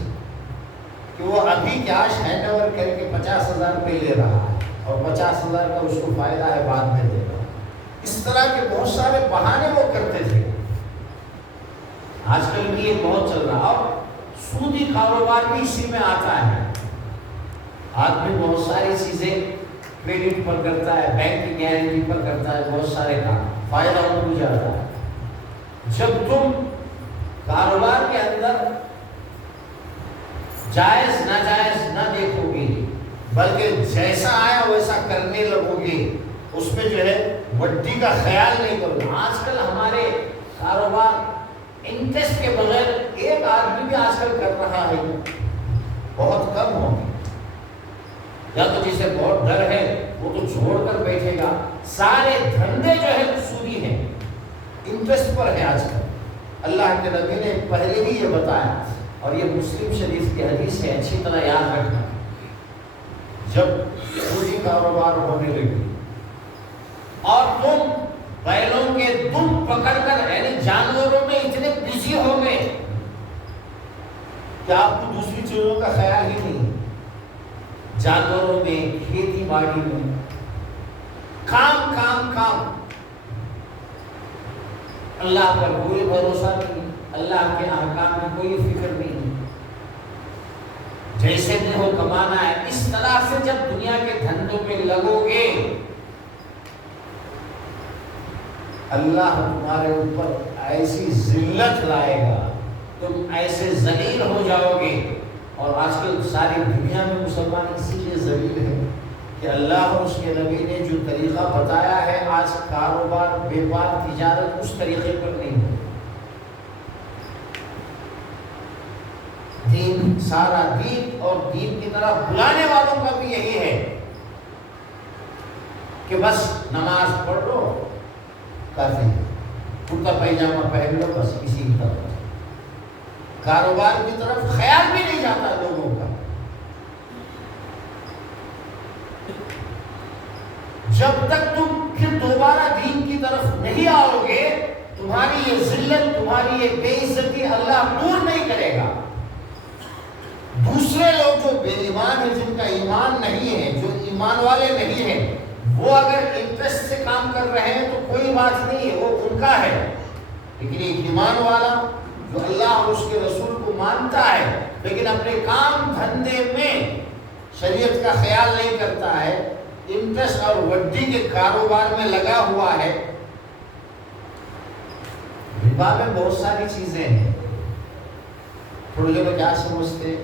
کہ وہ ابھی کیش ہینڈ اوور کر کے 50,000 روپے لے رہا ہے اور 50,000 کا اس کو فائدہ ہے، بعد میں دے گا۔ اس طرح کے بہت سارے بہانے وہ کرتے تھے، آج کل بھی یہ بہت چل رہا، اور سودی کاروبار بھی اسی میں آتا ہے۔ آدمی بہت ساری چیزیں کریڈٹ پر کرتا ہے، بینک کی گارنٹی پر کرتا ہے، بہت سارے کام، فائدہ ان کو جاتا ہے۔ جب تم کاروبار کے اندر جائز ناجائز نہ دیکھو گے بلکہ جیسا آیا ویسا کرنے لگو گے، اس میں جو ہے وڈی کا خیال نہیں کرو گے۔ آج کل ہمارے کاروبار انٹرسٹ کے بغیر ایک آدمی بھی آج کل کر رہا ہے، بہت کم ہو گئے، یا تو جسے بہت ڈر ہے وہ تو چھوڑ کر بیٹھے گا۔ سارے دھندے جو ہے سودی ہیں، انٹرسٹ پر ہے آج کل۔ اللہ کے نبی نے پہلے ہی یہ بتایا، اور یہ مسلم شریف کی حدیث ہے، اچھی طرح یاد رکھنا۔ جب سودی کاروبار ہونے لگی اور تم بیلوں کے دم پکڑ کر یعنی جانوروں میں اتنے بزی ہو گئے کہ آپ کو دوسری چیزوں کا خیال ہی نہیں، جانوروں میں، کھیتی باڑی میں، کام کام کام، اللہ پر کوئی بھروسہ نہیں، اللہ کے احکام میں کوئی فکر نہیں، جیسے بھی ہو کمانا ہے۔ اس طرح سے جب دنیا کے دھندوں میں لگو گے، اللہ تمہارے اوپر ایسی ذلت لائے گا، تم ایسے ذلیل ہو جاؤ گے۔ اور آج کل ساری دنیا میں مسلمان اسی لیے ذلیل ہے کہ اللہ اور اس کے نبی نے جو طریقہ بتایا ہے، آج کاروبار، بیپار، تجارت اس طریقے پر نہیں ہے۔ دین، سارا دین اور دین کی طرف بلانے والوں کا بھی یہی ہے کہ بس نماز پڑھ لو کافی، کرتا پیجامہ پہن لو، بس اسی کی طرف۔ کاروبار کی طرف خیال بھی نہیں جاتا لوگوں کا۔ جب تک تم پھر دوبارہ دین کی طرف نہیں آؤ گے، تمہاری یہ ذلت، تمہاری یہ بے عزتی اللہ دور نہیں کرے گا۔ دوسرے لوگ جو بے ایمان ہیں، جن کا ایمان نہیں ہے، جو ایمان والے نہیں ہیں، وہ اگر انٹرسٹ سے کام کر رہے ہیں تو کوئی بات نہیں ہے، وہ ان کا ہے۔ لیکن ایک ایمان والا جو اللہ اور اس کے رسول کو مانتا ہے لیکن اپنے کام دھندے میں شریعت کا خیال نہیں کرتا ہے، انٹرسٹ اور وڈی کے کاروبار میں لگا ہوا ہے۔ ربا میں بہت ساری چیزیں ہیں، تھوڑے لوگ کیا سمجھتے،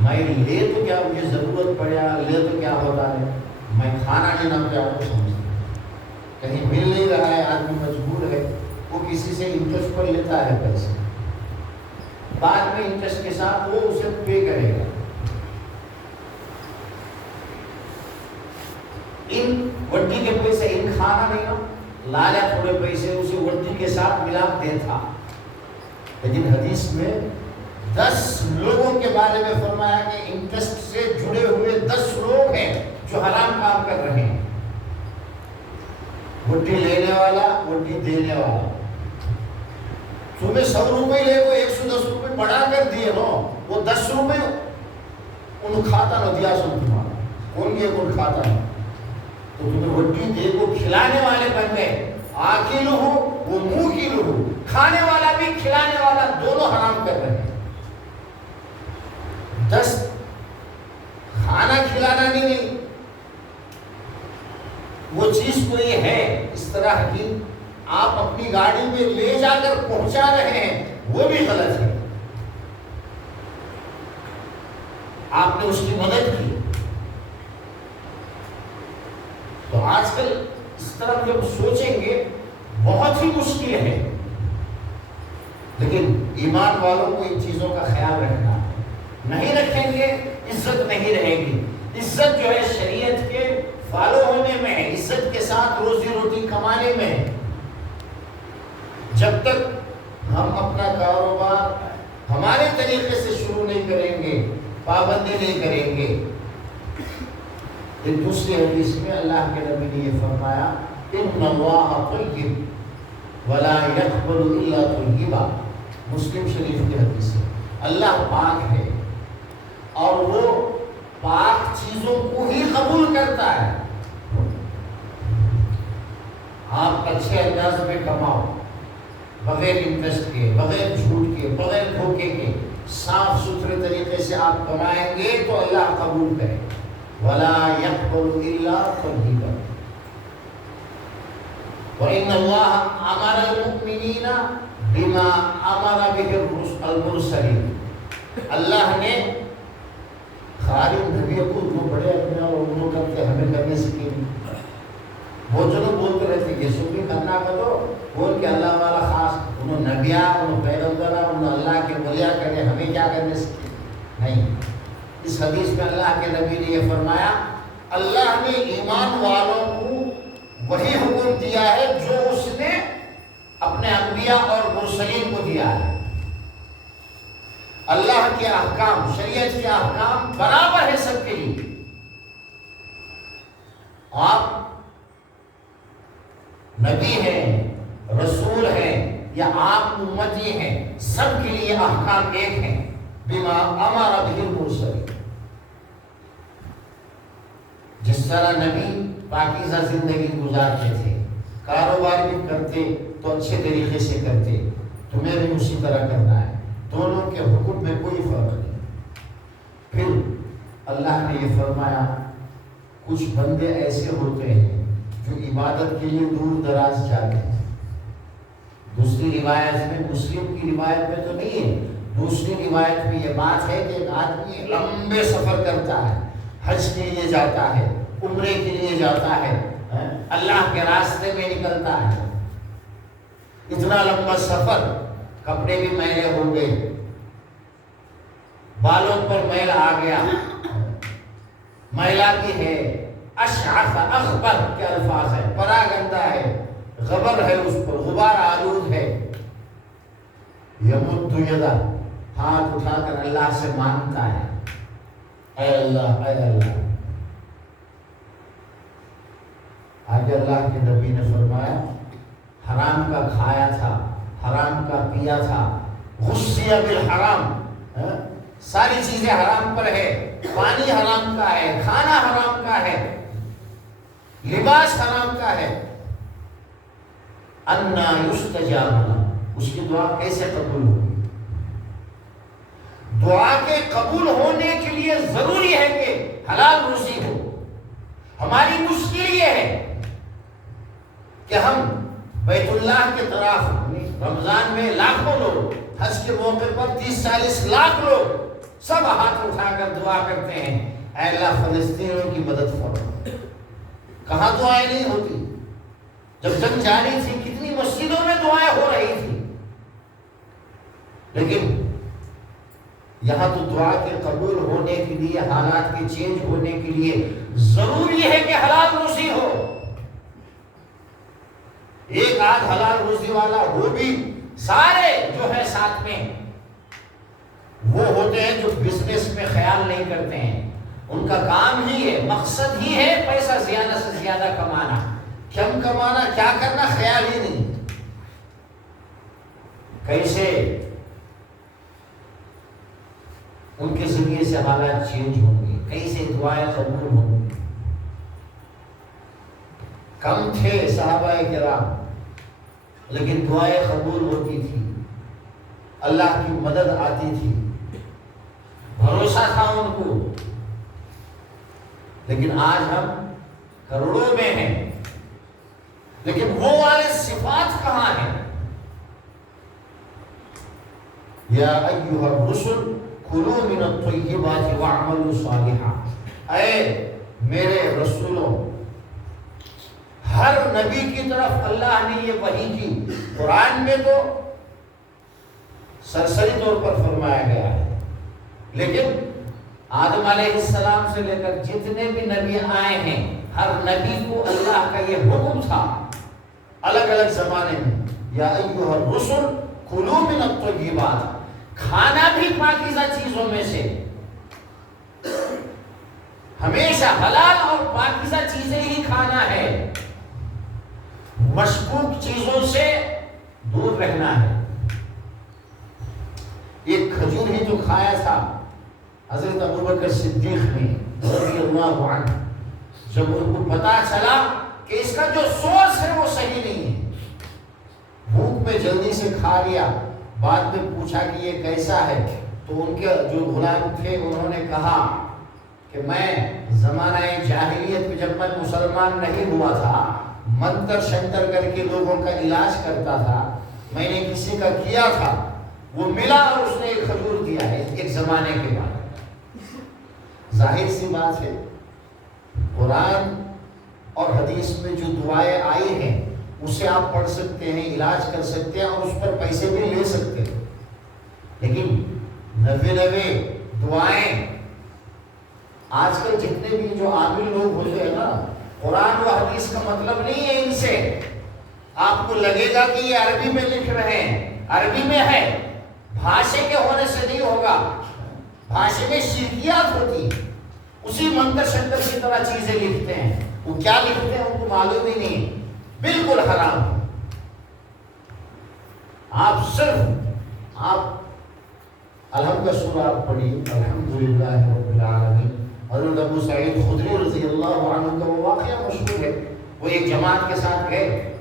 میں لے تو کیا مجھے ضرورت پڑا، لے تو کیا ہوتا ہے، میں کھانا لینا پہ آپ کو سمجھتا، کہیں مل نہیں رہا ہے، آدمی مجبور ہے، وہ کسی سے انٹرسٹ پر لیتا ہے پیسے، بعد میں انٹرسٹ کے ساتھ وہ اسے پے کرے گا۔ ان وڈی کے پیسے ان کھانا نہیں نا، لالا تھوڑے پیسے اسے وڈی کے ساتھ ملا دے تھا. لیکن حدیث میں 10 لوگوں کے بارے میں فرمایا کہ انٹرسٹ سے جڑے ہوئے 10 لوگ ہیں جو حرام کام کر رہے ہیں. وڈی لینے والا، وڈی دینے والا. تمہیں 100 روپے لے کو 110 روپے بڑھا کر دیے نو، وہ 10 روپے ان کھاتا نہ دیا سن تمہارا کون یہ کون کھاتا ہے، تو تمہیں وڈی دے کو کھلانے والے بن گئے. آکل ہو وہ موکل ہو، کھانے والا بھی کھلانے والا دونوں حرام کر رہے ہیں. 10 کھانا کھلانا نہیں، وہ چیز کوئی ہے اس طرح کی آپ اپنی گاڑی میں لے جا کر پہنچا رہے ہیں، وہ بھی غلط ہے. آپ نے اس کی مدد کی. تو آج کل اس طرح جب سوچیں گے بہت ہی مشکل ہے، لیکن ایمان والوں کو ان چیزوں کا خیال رکھنا ہے. نہیں رکھیں گے عزت نہیں رہے گی. عزت جو ہے شریعت کے فالو ہونے میں ہے، عزت کے ساتھ روزی روٹی کمانے میں ہے. جب تک ہم اپنا کاروبار ہمارے طریقے سے شروع نہیں کریں گے، پابندی نہیں کریں گے. ایک دوسری حدیث میں اللہ کے نبی نے یہ فرمایا ان اللہ طیب ولا یقبل الا طیبا. مسلم شریف کی حدیث ہے. اللہ پاک ہے اور وہ پاک چیزوں کو ہی قبول کرتا ہے. آپ اچھے انداز میں کماؤ، بغیر انٹرسٹ کے، بغیر جھوٹ کے، بغیر دھوکے کے، صاف ستھرے طریقے سے آپ کمائیں گے تو اللہ قبول کرے. ولا يقبل الا طیبا وان اللہ امر المؤمنین بما امر به المرسلین. اللہ نے خالی نبیوں کو جو بڑے اپنے اور انہوں کرتے ہمیں کرنے سکے. وہ جو لوگ بولتے رہتے یہ سب بھی کرنا کرو، بول کے اللہ والا خاص انہوں نبیاں، انہوں پیغمبر، انہوں اللہ کے ولیاء کرے، ہمیں کیا کرنے سکے. نہیں. اس حدیث میں اللہ کے نبی نے یہ فرمایا اللہ نے ایمان والوں کو وہی حکم دیا ہے جو اس نے اپنے انبیاء اور مرسلین کو دیا ہے. اللہ کے احکام، شریعت کے احکام برابر ہے سب کے لیے. آپ نبی ہیں، رسول ہیں یا آپ امتی ہیں، سب کے لیے احکام ایک ہیں. بما امر به المرسلین. جس طرح نبی پاکیزہ زندگی گزارتے تھے، کاروبار بھی کرتے تو اچھے طریقے سے کرتے، تمہیں بھی اسی طرح کرنا ہے. دونوں کے حکم میں کوئی فرق نہیں. پھر اللہ نے یہ فرمایا کچھ بندے ایسے ہوتے ہیں جو عبادت کے لیے دور دراز جاتے ہیں. دوسری روایت میں، مسلم کی روایت میں تو نہیں ہے، دوسری روایت میں یہ بات ہے کہ ایک آدمی لمبے سفر کرتا ہے، حج کے لیے جاتا ہے، عمرے کے لیے جاتا ہے، اللہ کے راستے میں نکلتا ہے. اتنا لمبا سفر، کپڑے بھی میلے ہو گئے، بالوں پر میل آ گیا، میلا بھی ہے، اشعث اغبر کے الفاظ ہے، پرا گندا ہے، غبر ہے، اس پر غبار آلود ہے. یمد یدا، ہاتھ اٹھا کر اللہ سے مانگتا ہے اے اللہ اے اللہ. آگے اللہ کے نبی نے فرمایا حرام کا کھایا تھا، حرام کا پیا تھا، غصی بالحرام، ساری چیزیں حرام پر ہے، پانی حرام کا ہے، کھانا حرام کا ہے، لباس حرام کا ہے. انا یستجاب لہ، اس کی دعا کیسے قبول ہوگی؟ دعا کے قبول ہونے کے لیے ضروری ہے کہ حلال روزی ہو. ہماری مشکل یہ ہے کہ ہم بیت اللہ کے طرف رمضان میں لاکھوں لوگ، حج کے موقع پر 30-40 لاکھ لوگ سب ہاتھ اٹھا کر دعا کرتے ہیں اے اللہ فلسطینیوں کی مدد فرما. کہاں دعائیں نہیں ہوتی؟ جب جنگ جاری تھی کتنی مسجدوں میں دعائیں ہو رہی تھی، لیکن یہاں تو دعا کے قبول ہونے کے لیے، حالات کے چینج ہونے کے لیے ضروری ہے کہ حلال روزی ہو۔ ایک آدھ حلال روزی والا ہو بھی، سارے جو ہے ساتھ میں وہ ہوتے ہیں جو بزنس میں خیال نہیں کرتے ہیں۔ ان کا کام ہی ہے، مقصد ہی ہے پیسہ زیادہ سے زیادہ کمانا، کم کمانا، کیا کرنا خیال ہی نہیں۔ کیسے ان کے ذریعے سے حالات چینج ہوں گے، کیسے دعائیں قبول ہوں گی۔ کم تھے صحابہ کرام لیکن دعائیں قبول ہوتی تھی، اللہ کی مدد آتی تھی، بھروسہ تھا ان کو۔ لیکن آج ہم کروڑوں میں ہیں لیکن وہ والے صفات کہاں ہیں؟ یا ایھا الرسل کلوا من الطیبات واعملوا صالحا، اے میرے رسولوں، ہر نبی کی طرف اللہ نے یہ وحی کی۔ قرآن میں تو سرسری طور پر فرمایا گیا ہے، لیکن آدم علیہ السلام سے لے کر جتنے بھی نبی آئے ہیں، ہر نبی کو اللہ کا یہ حکم تھا الگ الگ زمانے میں، یا ایھا الرسل کلوا من الطیبات، کھانا بھی پاکیزہ چیزوں میں سے، ہمیشہ حلال اور پاکیزہ چیزیں ہی کھانا ہے، مشکوک چیزوں سے دور رہنا ہے۔ ایک کھجور ہی تو کھایا تھا حضرت ابوبکر صدیق نے رضی اللہ عنہ، جب ان کو پتا چلا کہ اس کا جو سورس ہے وہ صحیح نہیں ہے، بھوک میں جلدی سے کھا لیا، بعد میں پوچھا کہ یہ کیسا ہے، تو ان کے جو غلام تھے انہوں نے کہا کہ میں زمانہ جاہلیت میں جب میں مسلمان نہیں ہوا تھا، منتر شنتر کر کے لوگوں کا علاج کرتا تھا، میں نے کسی کا کیا تھا، وہ ملا اور اس نے ایک کھجور دیا ہے ایک زمانے کے بعد۔ ظاہر سی بات ہے، قرآن اور حدیث میں جو دعائیں آئی ہیں اسے آپ پڑھ سکتے ہیں، علاج کر سکتے ہیں اور اس پر پیسے بھی لے سکتے ہیں، لیکن نوے دعائیں آج کل جتنے بھی جو عامل لوگ ہوتے ہیں نا، قرآن و حدیث کا مطلب نہیں ہے ان سے۔ آپ کو لگے گا کہ یہ عربی میں لکھ رہے ہیں، عربی میں ہے، بھاشے کے ہونے سے نہیں ہوگا، بھاشے میں شرکیات ہوتی، اسی منتر شنتر کی طرح چیزیں لکھتے ہیں، وہ کیا لکھتے ہیں ان کو معلوم ہی نہیں، بالکل حرام۔ آپ صرف الحمد کا سورہ آپ پڑھیے، الحمدللہ رب العالمین۔ حضرت ابو سعید خدری رضی اللہ عنہ کا وہ واقعہ مشہور ہے، وہ ایک جماعت کے ساتھ گئے،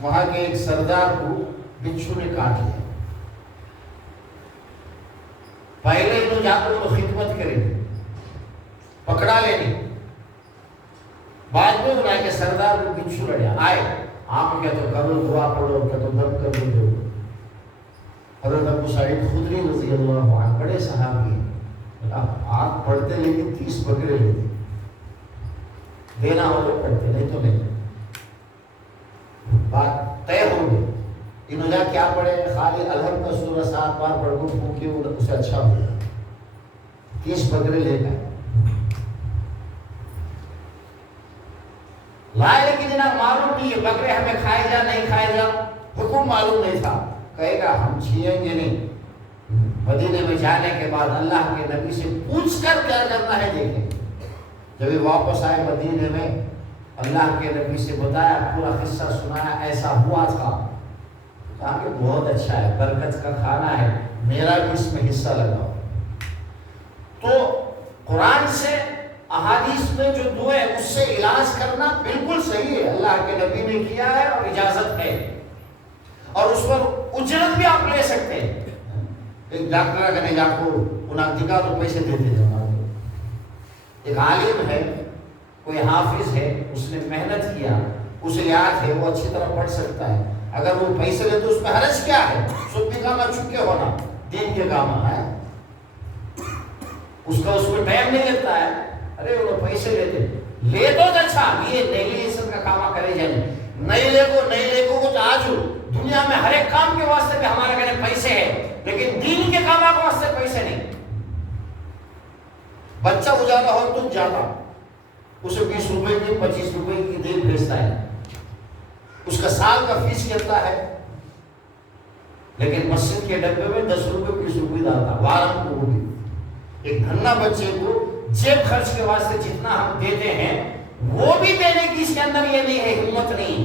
وہاں کے ایک سردار کو بچھو نے کاٹ لیا، پہلے تو جا کر وہ خدمت کریں، پکڑا لینی، بعد میں انہیں کہ سردار کو بچھو لڑیا آئے، آپ کیا تو کرو دعا پڑھو، کیا تو دم کر دو۔ حضرت ابو سعید خدری رضی اللہ عنہ بڑے صحابی ہیں، آپ پڑھتے لیکن 30 بکرے لیتے، دینا ہو تو پڑھتے، نہیں تو نہیں۔ بات طے ہو گئی، انہوں نے کیا پڑھے، خالی الحمد کا سورہ 7 بار پڑھ کو پھونکے اسے اچھا ہو گیا، 30 بکرے لے گئے لائے، لیکن انہیں معلوم نہیں ہے بکرے ہمیں کھائے جا نہیں کھائے جا، حکم معلوم نہیں تھا، کہے گا ہم چھینیں گے نہیں، مدینے میں جانے کے بعد اللہ کے نبی سے پوچھ کر کیا کرنا ہے دیکھیں۔ جب یہ واپس آئے مدینے میں، اللہ کے نبی سے بتایا، پورا قصہ سنایا، ایسا ہوا تھا، کہا کہ بہت اچھا ہے، برکت کا کھانا ہے، میرا بھی اس میں حصہ لگاؤ۔ تو قرآن سے، احادیث میں جو دعائیں اس سے علاج کرنا بالکل صحیح ہے، اللہ کے نبی نے کیا ہے اور اجازت ہے، اور اس پر اجرت بھی آپ لے سکتے ہیں۔ ایک ڈاکٹر اگر جا کو انہیں دکھا تو پیسے دیتے جانا، ایک عالم ہے، کوئی حافظ ہے، اس نے محنت کیا، اسے یاد ہے، وہ اچھی طرح پڑھ سکتا ہے، اگر وہ پیسے لے تو اس میں حرج کیا ہے؟ سب بھی کام چھکے ہونا دین کے کام ہے، اس کا اس میں ٹائم نہیں لگتا ہے، ارے وہ پیسے لیتے لے تو اچھا، یہ نیگلیجنس کا کام کرے جانے، نہیں لے کو کچھ آج دنیا میں ہر ایک کام کے واسطے بھی ہمارے گھر پیسے ہیں، لیکن دین کے کام کے واسطے پیسے نہیں۔ بچہ اجالا ہو تو جاتا، اسے 20 روپے کی 25 روپے کی دے بھیجتا ہے، اس کا سال کا فیس کرتا ہے، لیکن مسجد کے ڈبے میں 10 روپے 20 روپے ڈالتا وارم کو۔ وہ بھی ایک دھنا بچے کو جیب خرچ کے واسطے جتنا ہم دیتے ہیں وہ بھی دینے کی اس کے اندر یہ نہیں ہے، ہمت نہیں۔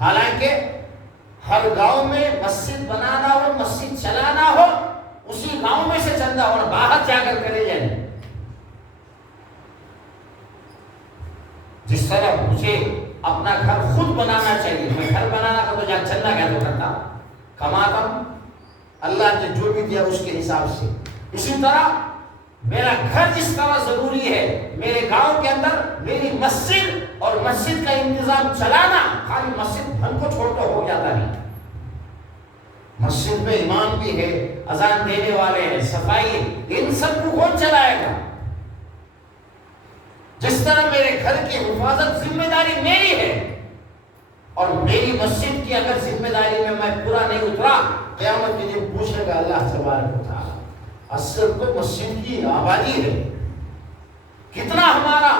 حالانکہ ہر گاؤں میں مسجد بنانا ہو، مسجد چلانا ہو، اسی گاؤں میں سے چندہ ہونا، باہر جا کر کرے جائیں۔ جس طرح مجھے اپنا گھر خود بنانا چاہیے، میں گھر بنانا کا تو جا چندہ کیا تو کرتا، کماتا ہوں، اللہ نے جو بھی دیا اس کے حساب سے۔ اسی طرح میرا گھر جس طرح ضروری ہے، میرے گاؤں کے اندر میری مسجد اور مسجد کا انتظام چلانا، خالی مسجد بھن کو چھوڑ تو ہو جاتا نہیں۔ مسجد میں امام بھی ہے، اذان دینے والے ہیں، صفائی، ان سب کو کون چلائے گا؟ جس طرح میرے گھر کی حفاظت ذمہ داری میری ہے، اور میری مسجد کی اگر ذمہ داری میں پورا نہیں اترا، قیامت کے دن پوچھے گا اللہ تبارک و تعالی۔ اصل تو مسجد کی آبادی ہے، کتنا ہمارا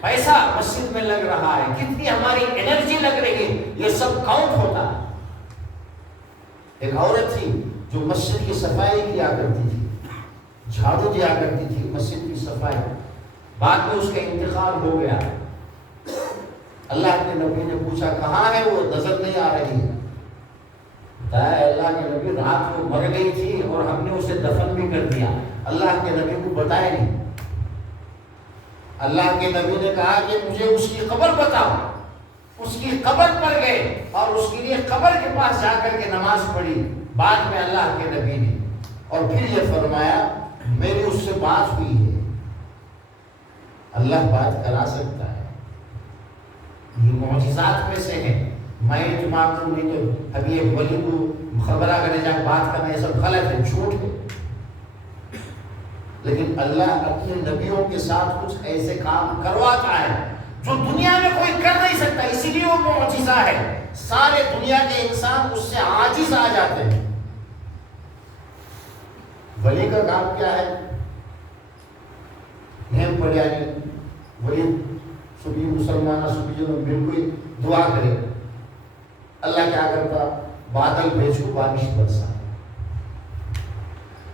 پیسہ مسجد میں لگ رہا ہے، کتنی ہماری انرجی لگ رہی ہے، یہ سب کاؤنٹ ہوتا ہے۔ ایک عورت تھی جو مسجد کی صفائی کیا کرتی تھی، جھاڑو دیا کرتی تھی مسجد کی صفائی، بعد میں اس کا انتقال ہو گیا۔ اللہ کے نبی نے پوچھا کہاں ہے وہ، نظر نہیں آ رہی ہے۔ بتایا اللہ کے نبی رات کو مر گئی تھی اور ہم نے اسے دفن بھی کر دیا، اللہ کے نبی کو بتایا نہیں۔ اللہ کے نبی نے کہا کہ مجھے اس کی قبر بتاؤ، اس کی قبر پر گئے اور اس کے لیے قبر کے پاس جا کر کے نماز پڑھی۔ بعد میں اللہ کے نبی نے اور پھر یہ فرمایا میری اس سے بات ہوئی ہے، اللہ بات کرا سکتا ہے، یہ معجزات میں سے ہے۔ میں تو معلوم نہیں تو ابھی ایک ولی کو خبر کرنے جا بات کرنا یہ سب غلط ہے، جھوٹ ہے، لیکن اللہ اپنے نبیوں کے ساتھ کچھ ایسے کام کرواتا ہے جو دنیا میں کوئی کر نہیں سکتا، اسی لیے وہ معجزہ ہے۔ سارے دنیا کے انسان اس سے عاجز آ جاتے ہیں۔ ولی کا کام کیا ہے؟ نیم پڑھیانی ولی صبح مسلمانہ صبح جو بالکل دعا کرے، اللہ کیا کرتا؟ بادل بھیج کو بارش برسا۔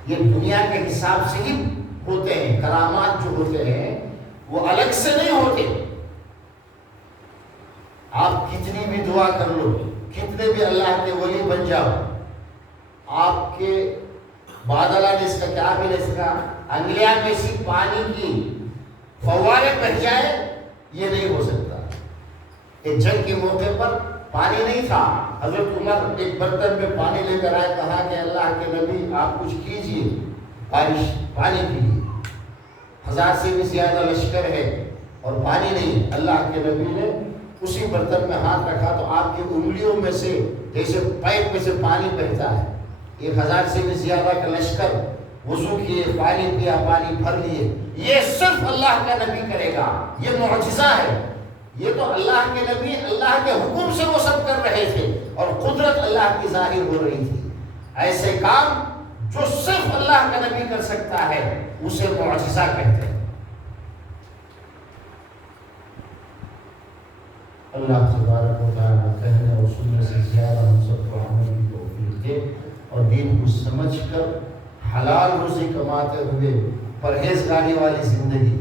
یہ دنیا کے حساب سے ہی ہوتے ہیں، کرامات جو ہوتے ہیں وہ الگ سے نہیں ہوتے۔ آپ کتنی بھی دعا کر لو، کتنے بھی اللہ کے ولی بن جاؤ، آپ کے بادل آنے اس کا کیا بھی نہیں سکا، انگلیاں میں سی پانی کی فوارے بہ جائے، یہ نہیں ہو سکتا۔ ایک جنگ کے موقع پر پانی نہیں تھا، حضرت عمر ایک برتن میں پانی لے کر آئے، کہا کہ اللہ کے نبی آپ کچھ کیجئے بارش پانی کے لیے، 1000 سے بھی زیادہ لشکر ہے اور پانی نہیں۔ اللہ کے نبی نے اسی برتن میں ہاتھ رکھا تو آپ کی انگلیوں میں سے جیسے پائپ میں سے پانی بہتا ہے۔ 1000 سے بھی زیادہ کا لشکر وضو کیے، پانی پیا، پانی بھر لیے۔ یہ صرف اللہ کا نبی کرے گا، یہ معجزہ ہے۔ یہ تو اللہ کے نبی اللہ کے حکم سے وہ سب کر رہے تھے اور قدرت اللہ کی ظاہر ہو رہی تھی۔ ایسے کام جو صرف اللہ کا نبی کر سکتا ہے اسے معجزہ کہتے ہیں۔ اللہ تبارک و تعالیٰ کہنے اور سننے سے زیادہ ہم سب کو عمل کی توفیق دے اور دین کو سمجھ کر حلال روزی کماتے ہوئے پرہیزگاری والی زندگی